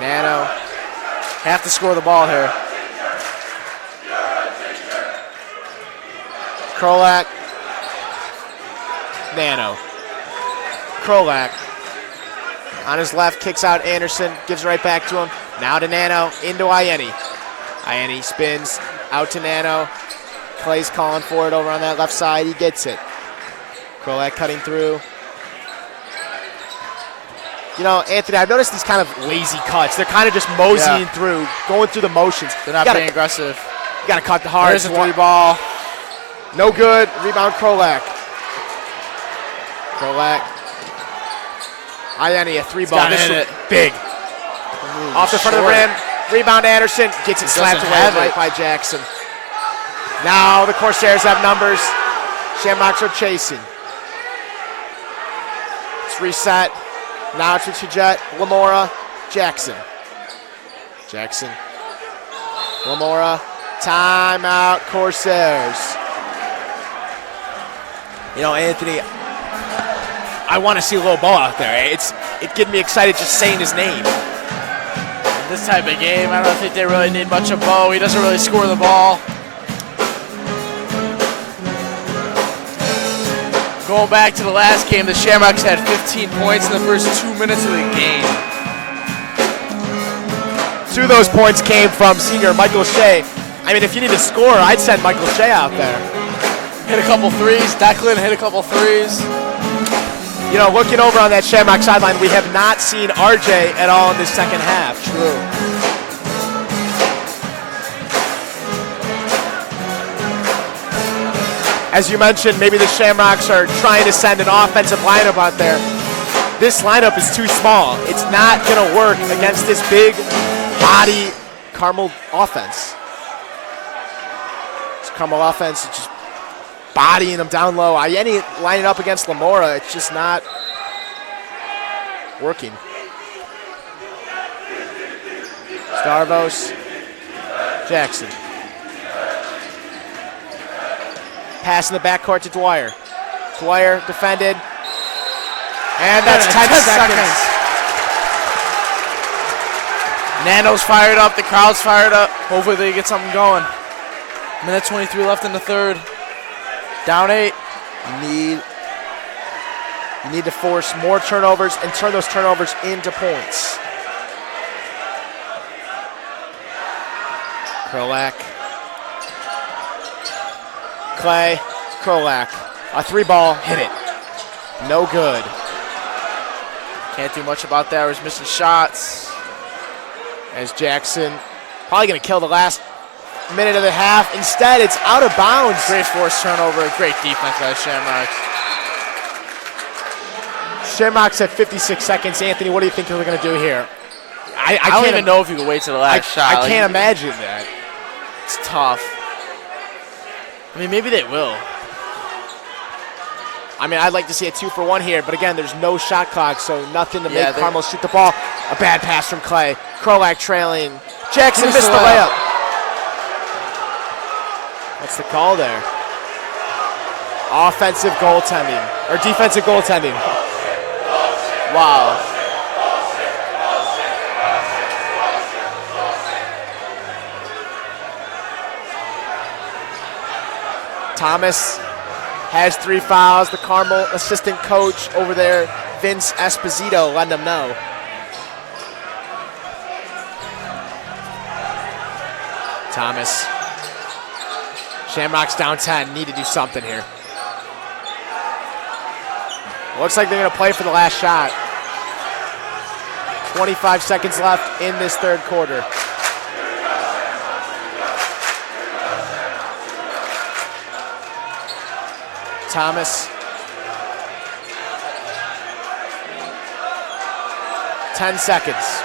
Nano. Have to score the ball here. Krolak. Nano. Krolak. On his left, kicks out Anderson, gives it right back to him. Now to Nano, into Ianni. Ianni spins out to Nano. Clay's calling for it over on that left side. He gets it. Krolak cutting through. You know, Anthony, I've noticed these kind of lazy cuts. They're kind of just moseying through, going through the motions. They're not being aggressive. You got to cut the hard. There's a 3 ball. No good. Rebound Krolak. Krolak. Ianni, a 3 ball. This hit it. Big. Off the front of the rim. Rebound Anderson. Gets it slapped away right by Jackson. Now the Corsairs have numbers. Shamrocks are chasing. It's reset. Now it's with Chajet, Lamora, Jackson. Jackson. Lamora. Timeout, Corsairs. You know, Anthony, I want to see a little ball out there. It getting me excited just saying his name. In this type of game, I don't think they really need much of Bo. He doesn't really score the ball. Going back to the last game, the Shamrocks had 15 points in the first 2 minutes of the game. 2 of those points came from senior Michael Shea. I mean, if you need to score, I'd send Michael Shea out there. Hit a couple threes. Declan hit a couple threes. You know, looking over on that Shamrock sideline, we have not seen RJ at all in this second half. True. As you mentioned, maybe the Shamrocks are trying to send an offensive lineup out there. This lineup is too small. It's not going to work against this big body Carmel offense. This Carmel offense is just bodying them down low. Ianni lining up against Lamora, it's just not working. Starvos, Jackson. Pass in the backcourt to Dwyer. Dwyer defended. And that's 10 seconds. Nano's fired up. The crowd's fired up. Hopefully they get something going. Minute 23 left in the third. Down 8. You need to force more turnovers and turn those turnovers into points. Krolak. Clay. Krolak. A 3-ball. Hit it. No good. Can't do much about that. He's missing shots. As Jackson probably going to kill the last minute of the half. Instead, it's out of bounds. Great forced turnover. Great defense by the Shamrocks. Shamrocks at 56 seconds. Anthony, what do you think they're going to do here? I don't even know if you can wait to the last shot. I can't imagine that. It's tough. I mean, maybe they will. I mean, I'd like to see a 2-for-1 here, but again, there's no shot clock, so nothing to make Carmel shoot the ball. A bad pass from Clay. Krolak trailing. Jackson missed the layup. What's the call there? Offensive goaltending, or defensive goaltending. Wow. Thomas has 3 fouls. The Carmel assistant coach over there, Vince Esposito, letting them know. Thomas. Shamrocks down 10. Need to do something here. Looks like they're going to play for the last shot. 25 seconds left in this third quarter. Thomas. 10 seconds.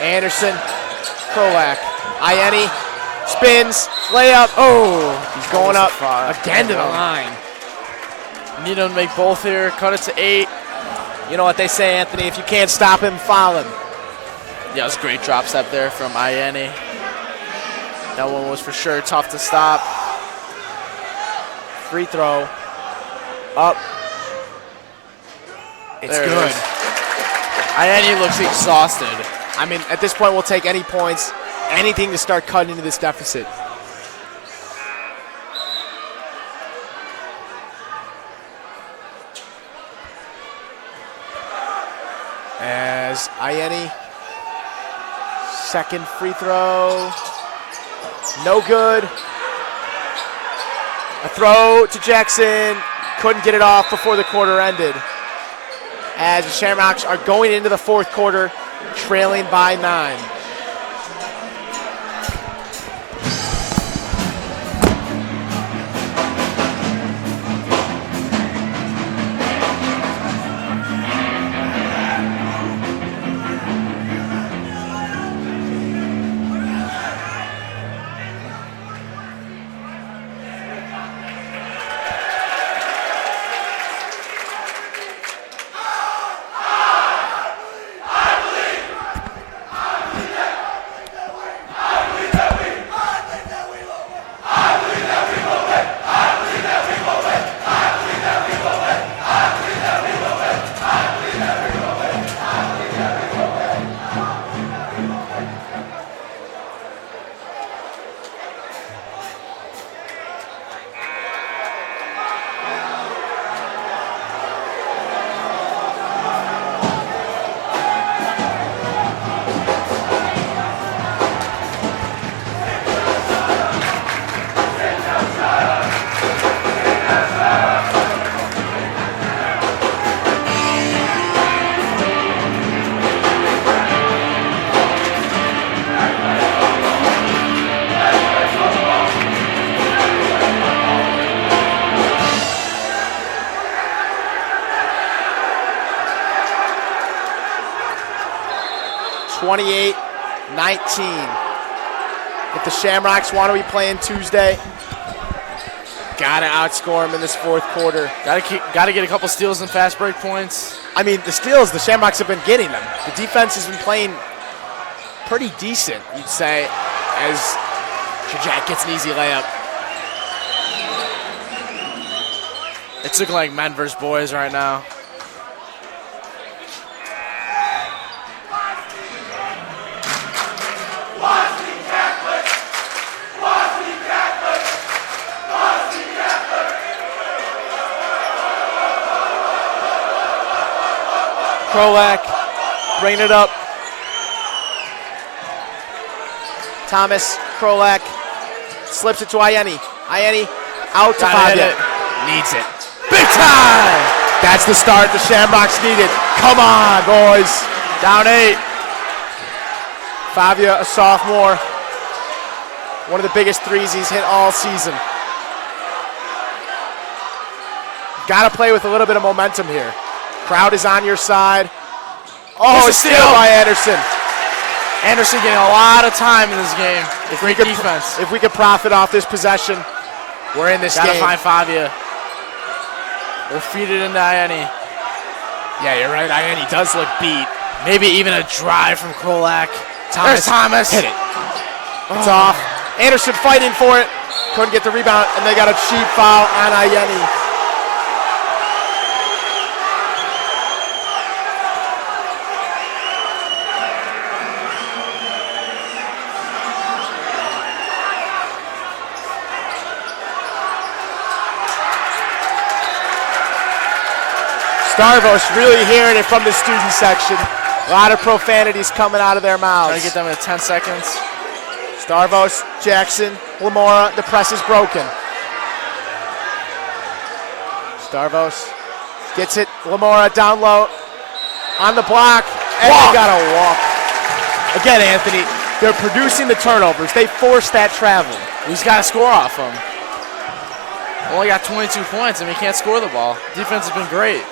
Anderson. Krolak. Ianni. Spins. Layup. Oh, he's going up again to the line. Need him to make both here. Cut it to 8. You know what they say, Anthony, if you can't stop him, foul him. Yeah, it was a great drop step there from Ianni. That one was for sure tough to stop. Free throw. Up. It's There it good. is. Ianni looks exhausted. I mean, at this point, we'll take any points, anything to start cutting into this deficit. As Ianni, second free throw, no good. A throw to Jackson, couldn't get it off before the quarter ended. As the Shamrocks are going into the fourth quarter, trailing by 9. If the Shamrocks want to be playing Tuesday, gotta outscore them in this fourth quarter. Gotta get a couple steals and fast break points. I mean, the steals, the Shamrocks have been getting them. The defense has been playing pretty decent, you'd say, as Shajak gets an easy layup. It's looking like men versus boys right now. Krolak bringing it up. Thomas, Krolak slips it to Ianni. Ianni out to Fabia. Needs it. Big time! That's the start the Shamrocks needed. Come on, boys. Down 8. Fabia, a sophomore. One of the biggest threes he's hit all season. Got to play with a little bit of momentum here. Crowd is on your side. Oh, it's steal by Anderson. Anderson getting a lot of time in this game. Great defense. If we could profit off this possession, we're in this game. Gotta find Fabia. Or feed it into Ianni. Yeah, you're right. Ianni does look beat. Maybe even a drive from Krolak. There's Thomas. Hit it. It's off. Anderson fighting for it. Couldn't get the rebound, and they got a cheap foul on Ianni. Starvos really hearing it from the student section. A lot of profanities coming out of their mouths. Trying to get them in 10 seconds. Starvos, Jackson, Lamora, the press is broken. Starvos gets it, Lamora down low, on the block, and they got a walk. Again, Anthony, they're producing the turnovers. They force that travel. He's got to score off them. Only got 22 points, and he can't score the ball. Defense has been great.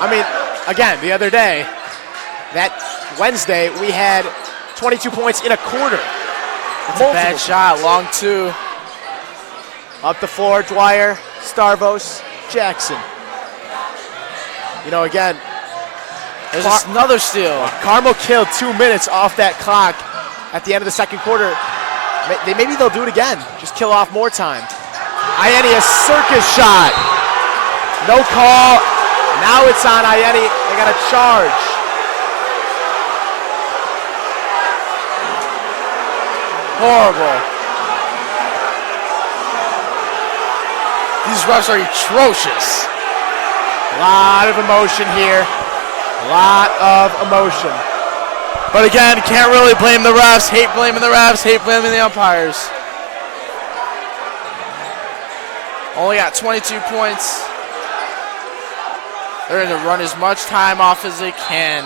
I mean, again, the other day, that Wednesday, we had 22 points in a quarter. It's a bad shot, long two. Up the floor, Dwyer, Starvos, Jackson. You know, again, there's another steal. Carmel killed 2 minutes off that clock at the end of the second quarter. Maybe they'll do it again, just kill off more time. Ianni, a circus shot. No call. Now it's on Ianni. They got a charge. Horrible. These refs are atrocious. A lot of emotion here. A lot of emotion. But again, can't really blame the refs. Hate blaming the refs. Hate blaming the umpires. Only got 22 points. They're going to run as much time off as they can.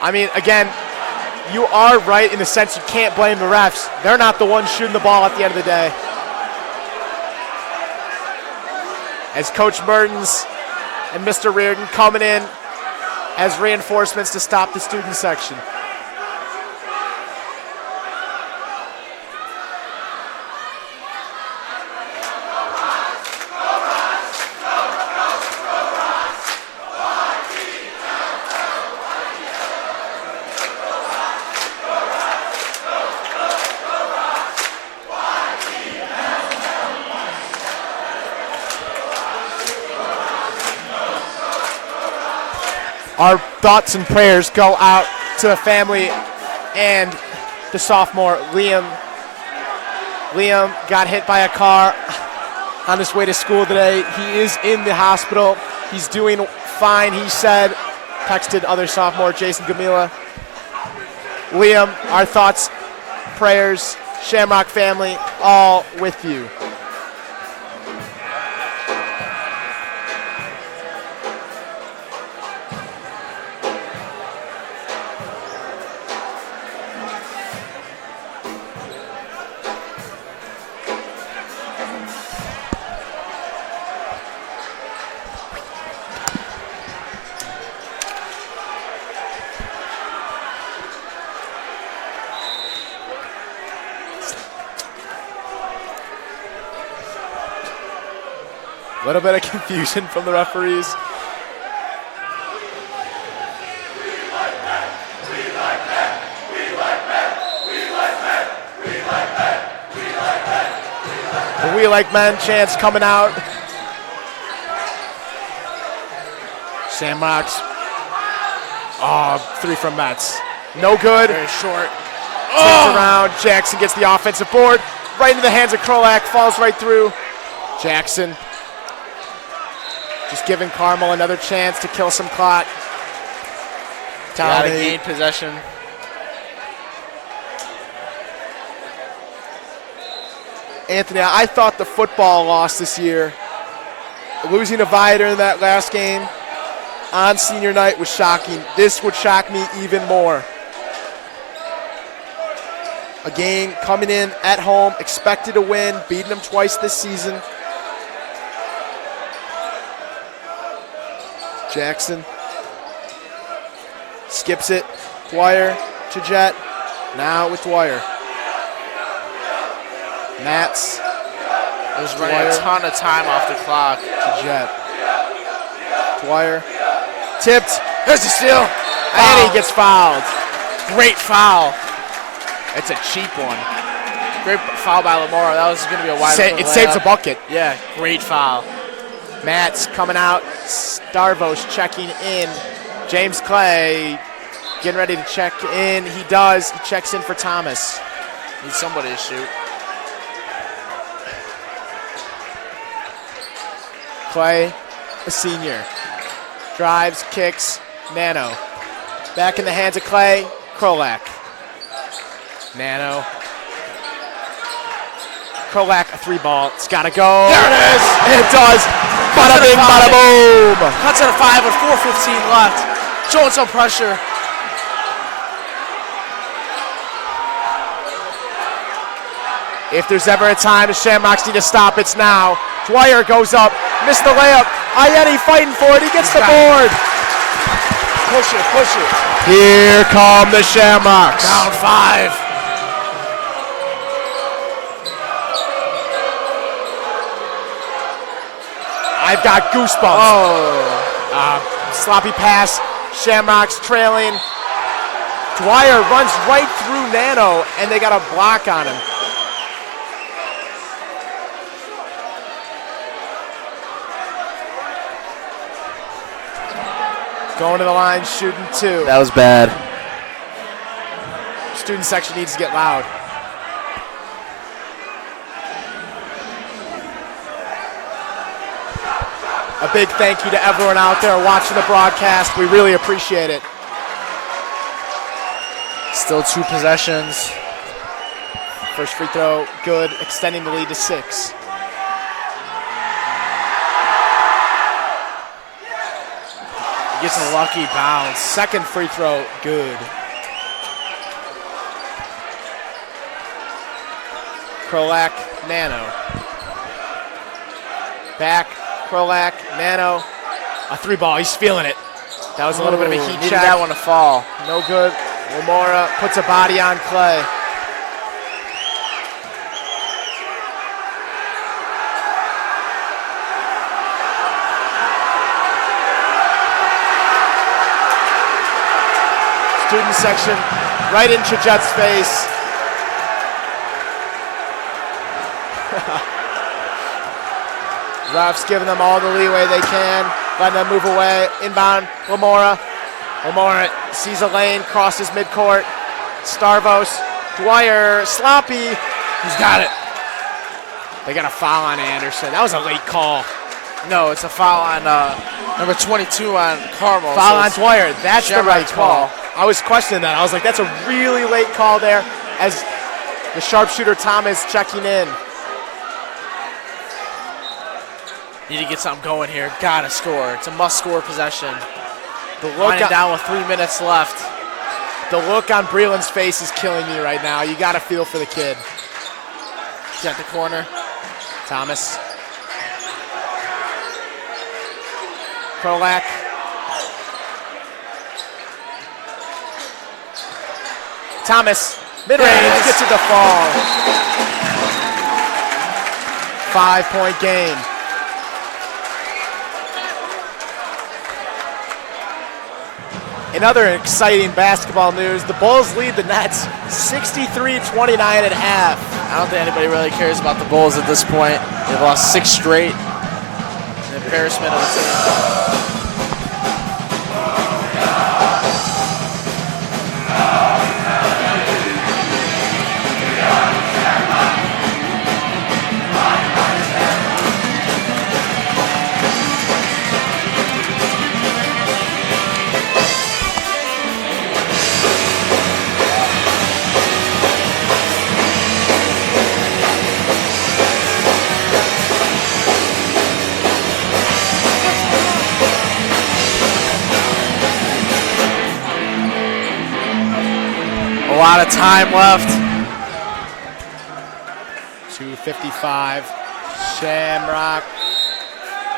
I mean, again, you are right in the sense you can't blame the refs. They're not the ones shooting the ball at the end of the day. As Coach Mertens and Mr. Reardon coming in as reinforcements to stop the student section. Our thoughts and prayers go out to the family and the sophomore, Liam. Liam got hit by a car on his way to school today. He is in the hospital. He's doing fine, he said. Texted other sophomore, Jason Gamila. Liam, our thoughts, prayers, Shamrock family, all with you. A little bit of confusion from the referees. The "We Like Men" chants coming out. Shamrocks. Oh, three from Metz. No good. Very short. Tipped around. Jackson gets the offensive board. Right into the hands of Krolak. Falls right through. Jackson. Just giving Carmel another chance to kill some clock. Gotta gain possession. Anthony, I thought the football loss this year, losing a Viator in that last game on senior night was shocking. This would shock me even more. A game coming in at home, expected to win, beating them twice this season. Jackson skips it. Dwyer to Jet. Now with Dwyer. Nats. There's running a ton of time off the clock. Jet. Dwyer. Tipped. There's the steal. And he gets fouled. Great foul. It's a cheap one. Great foul by Lamora. That was going to be a wide open It saves a layup. bucket. Yeah, great foul. Matt's coming out. Starvos checking in. James Clay getting ready to check in. He does. He checks in for Thomas. Needs somebody to shoot. Clay, a senior. Drives, kicks, Nano. Back in the hands of Clay, Krolak. Nano. Krolak, a 3-ball. It's got to go. There it is. It does. Bada bing, bada boom. Cuts at a 5 with 4:15 left. Showing some pressure. If there's ever a time the Shamrocks need to stop, it's now. Dwyer goes up, missed the layup. Ayeni fighting for it. He gets the board. Push it, push it. Here come the Shamrocks. Down 5. I've got goosebumps. Sloppy pass. Shamrocks trailing. Dwyer runs right through Nano, and they got a block on him. Going to the line, shooting 2. That was bad. Student section needs to get loud. A big thank you to everyone out there watching the broadcast. We really appreciate it. Still 2 possessions. First free throw, good, extending the lead to 6. Gets a lucky bounce. Second free throw, good. Krolak, Nano. Back, Krolak, Nano. A 3-ball, he's feeling it. That was a little bit of a heat Needed check. that one to fall. No good. Lamora puts a body on Clay. Student section right in Chajet's face. Refs giving them all the leeway they can, letting them move away. Inbound, Lamora. Lamora sees a lane, crosses midcourt. Starvos, Dwyer, sloppy. He's got it. They got a foul on Anderson. That was a late call. No, it's a foul on number 22 on Carmel. Foul on it's Dwyer. That's the right Shamrock's call. ball. I was questioning that. I was like, that's a really late call there as the sharpshooter Thomas checking in. Need to get something going here. Gotta score. It's a must-score possession. The look, Winding down with 3 minutes left. the look on Breland's face is killing me right now. You got to feel for the kid. He's at the corner. Thomas. Krolak. Thomas, mid-range, gets it to fall. 5-point game. In other exciting basketball news, the Bulls lead the Nets 63-29 at half. I don't think anybody really cares about the Bulls at this point. They've lost 6 straight. An embarrassment of a team. A lot of time left. 2:55. Shamrock.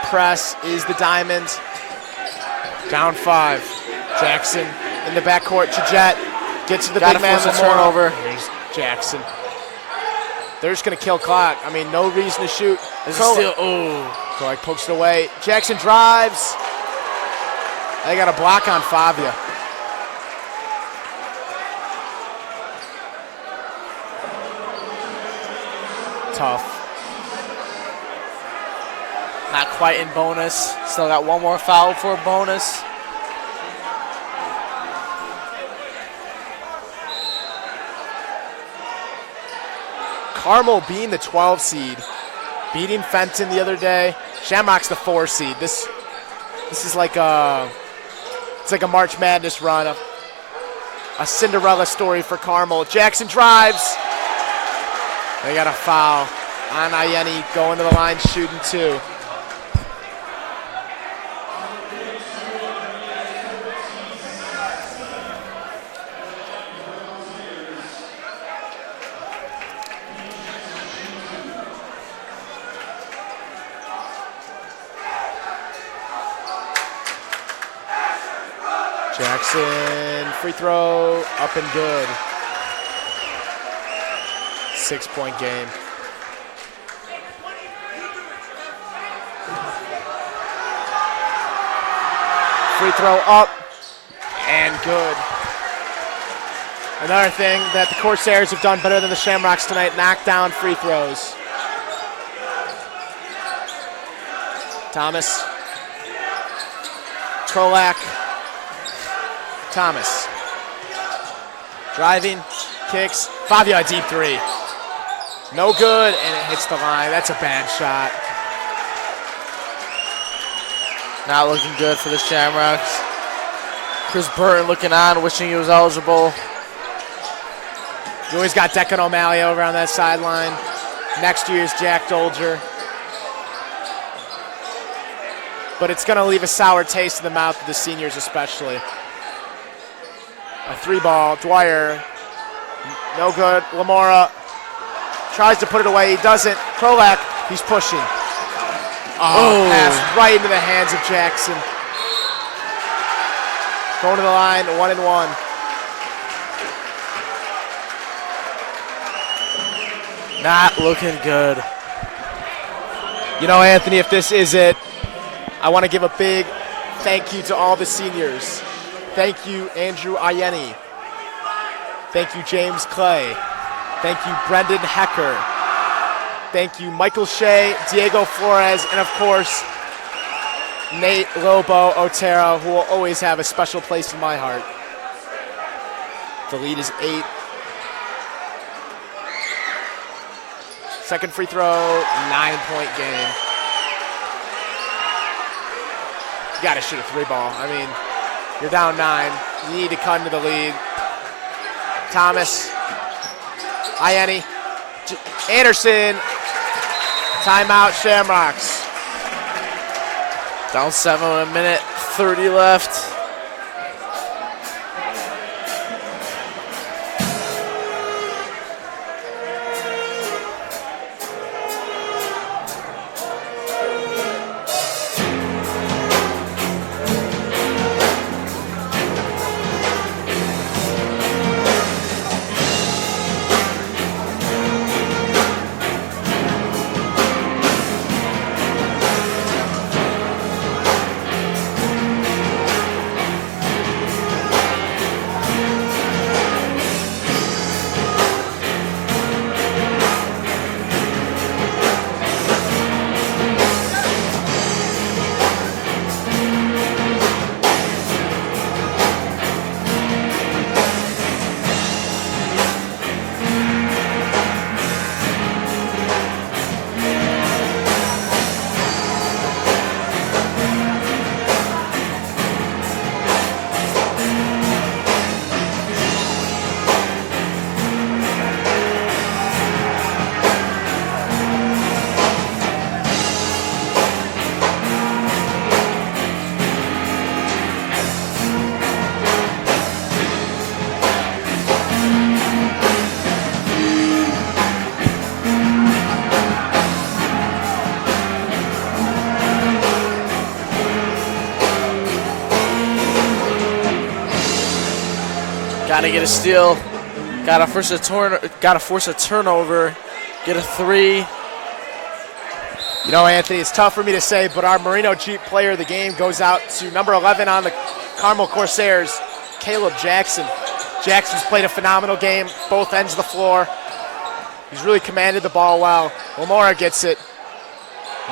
Press is the diamond. Down 5. Jackson in the backcourt. Chajet gets to the Gotta big man. force a Lamora. turnover. Here's Jackson. They're just going to kill clock. I mean, no reason to shoot. This is still, oh. Krolak pokes it away. Jackson drives. They got a block on Favia. Tough. Not quite in bonus. Still got one more foul for a bonus. Carmel being the 12 seed, beating Fenton the other day. Shamrock's the 4 seed. This is like a March Madness run, a Cinderella story for Carmel. Jackson drives. They got a foul on Ayeni, going to the line, shooting 2. Jackson, free throw, up and good. 6-point game. Free throw up and good. Another thing that the Corsairs have done better than the Shamrocks tonight, knock down free throws. Thomas. Krolak. Thomas. Driving, kicks. Favia, a deep 3. No good, and it hits the line. That's a bad shot. Not looking good for the Shamrocks. Chris Burton looking on, wishing he was eligible. You always got Declan O'Malley over on that sideline. Next year's Jack Dolger. But it's going to leave a sour taste in the mouth of the seniors especially. A 3-ball, Dwyer, no good. Lamora tries to put it away, he doesn't. Krolak, he's pushing. Oh, pass right into the hands of Jackson. Going to the line, 1-and-1. Not looking good. You know, Anthony, if this is it, I want to give a big thank you to all the seniors. Thank you, Andrew Ayeni. Thank you, James Clay. Thank you, Brendan Hecker. Thank you, Michael Shea, Diego Flores, and of course, Nate Lobo Otero, who will always have a special place in my heart. The lead is 8. Second free throw, 9-point game. You gotta shoot a 3-ball. I mean, you're down 9. You need to cut into the lead. Thomas, Ayeni, Anderson. Timeout, Shamrocks. Down 7 with a minute 30 left. Gotta get a steal. Gotta force a turnover Get a 3. You know, Anthony, it's tough for me to say, but our Merino Jeep player of the game goes out to number 11 on the Carmel Corsairs, Caleb Jackson. Jackson's played a phenomenal game, both ends of the floor. He's really commanded the ball well. Lamora gets it,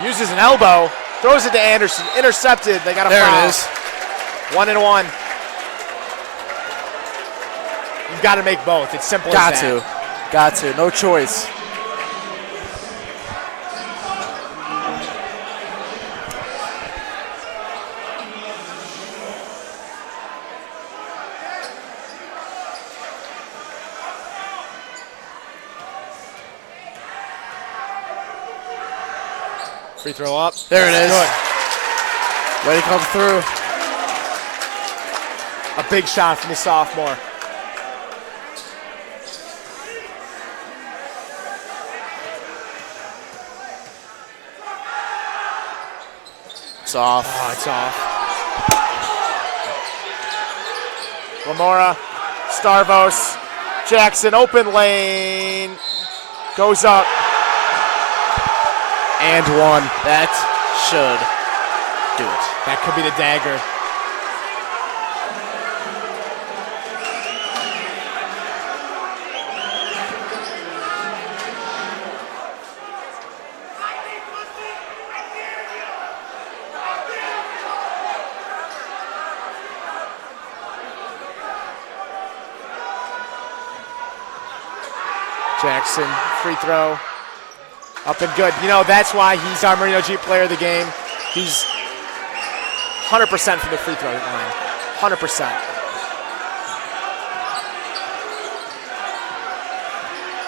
uses an elbow, throws it to Anderson, intercepted. They got a foul. There it is. 1-and-1. You've got to make both. It's simple as that. Got to. No choice. Free throw up. There it is. Good. Way to come through. A big shot from the sophomore. It's off. Oh, it's off. Lamora, Starvos, Jackson, open lane, goes up, and one. That should do it. That could be the dagger. Jackson, free throw, up and good. You know, that's why he's our Merino Jeep player of the game. He's 100% from the free throw line, 100%.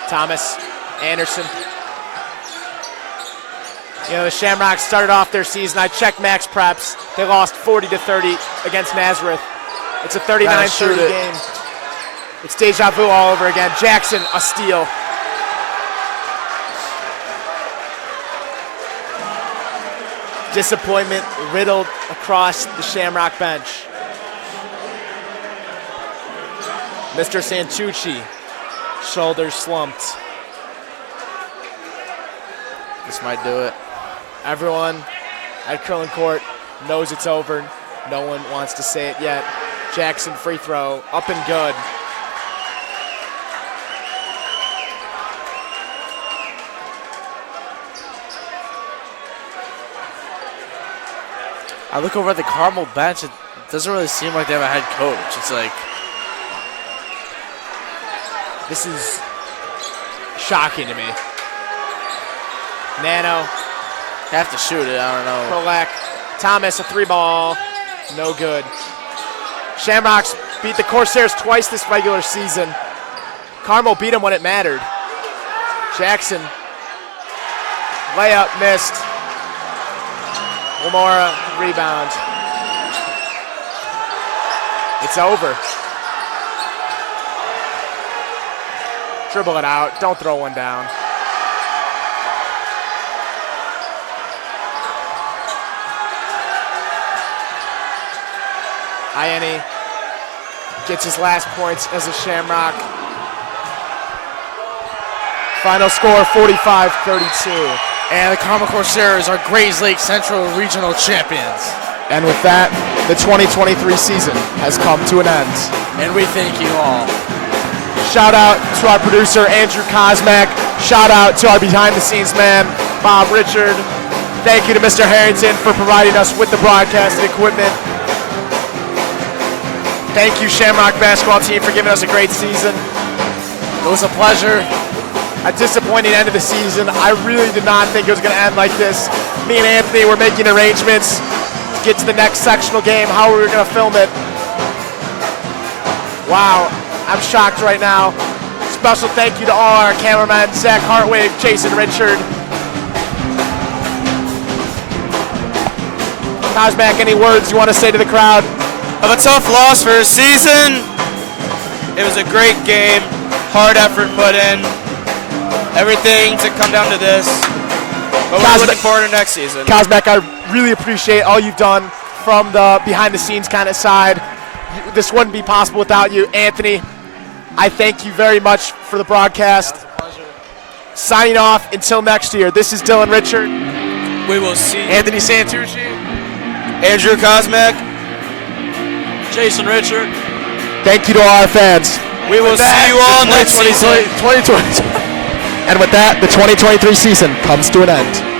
Thomas, Anderson. You know, the Shamrocks started off their season. I checked Max Preps. They lost 40-30 against Nazareth. It's a 39-30 game. It's deja vu all over again. Jackson, a steal. Disappointment riddled across the Shamrock bench. Mr. Santucci, shoulders slumped. This might do it. Everyone at Curling Court knows it's over. No one wants to say it yet. Jackson, free throw, up and good. I look over at the Carmel bench. It doesn't really seem like they have a head coach. It's like, this is shocking to me. Nano, have to shoot it. I don't know. Kolak, Thomas, a 3-ball, no good. Shamrocks beat the Corsairs twice this regular season. Carmel beat them when it mattered. Jackson, layup missed. Lamora, rebound. It's over. Dribble it out. Don't throw one down. Ianni gets his last points as a Shamrock. Final score 45-32. And the Carmel Corsairs are Grays Lake Central Regional Champions. And with that, the 2023 season has come to an end. And we thank you all. Shout out to our producer, Andrew Kosmak. Shout out to our behind-the-scenes man, Bob Richard. Thank you to Mr. Harrington for providing us with the broadcasting equipment. Thank you, Shamrock basketball team, for giving us a great season. It was a pleasure. A disappointing end of the season. I really did not think it was going to end like this. Me and Anthony were making arrangements to get to the next sectional game, how we were going to film it. Wow, I'm shocked right now. Special thank you to all our cameramen, Zach Hartwig, Jason Richard. Kosmak, any words you want to say to the crowd? Of a tough loss for a season. It was a great game, hard effort put in. Everything to come down to this. But we're looking forward to next season. Kosmak, I really appreciate all you've done from the behind-the-scenes kind of side. This wouldn't be possible without you. Anthony, I thank you very much for the broadcast. signing off until next year. This is Dylan Richard. We will see Anthony Santucci. Andrew Kosmak. Jason Richard. Thank you to all our fans. We will see you all next season. 2020. And with that, the 2023 season comes to an end.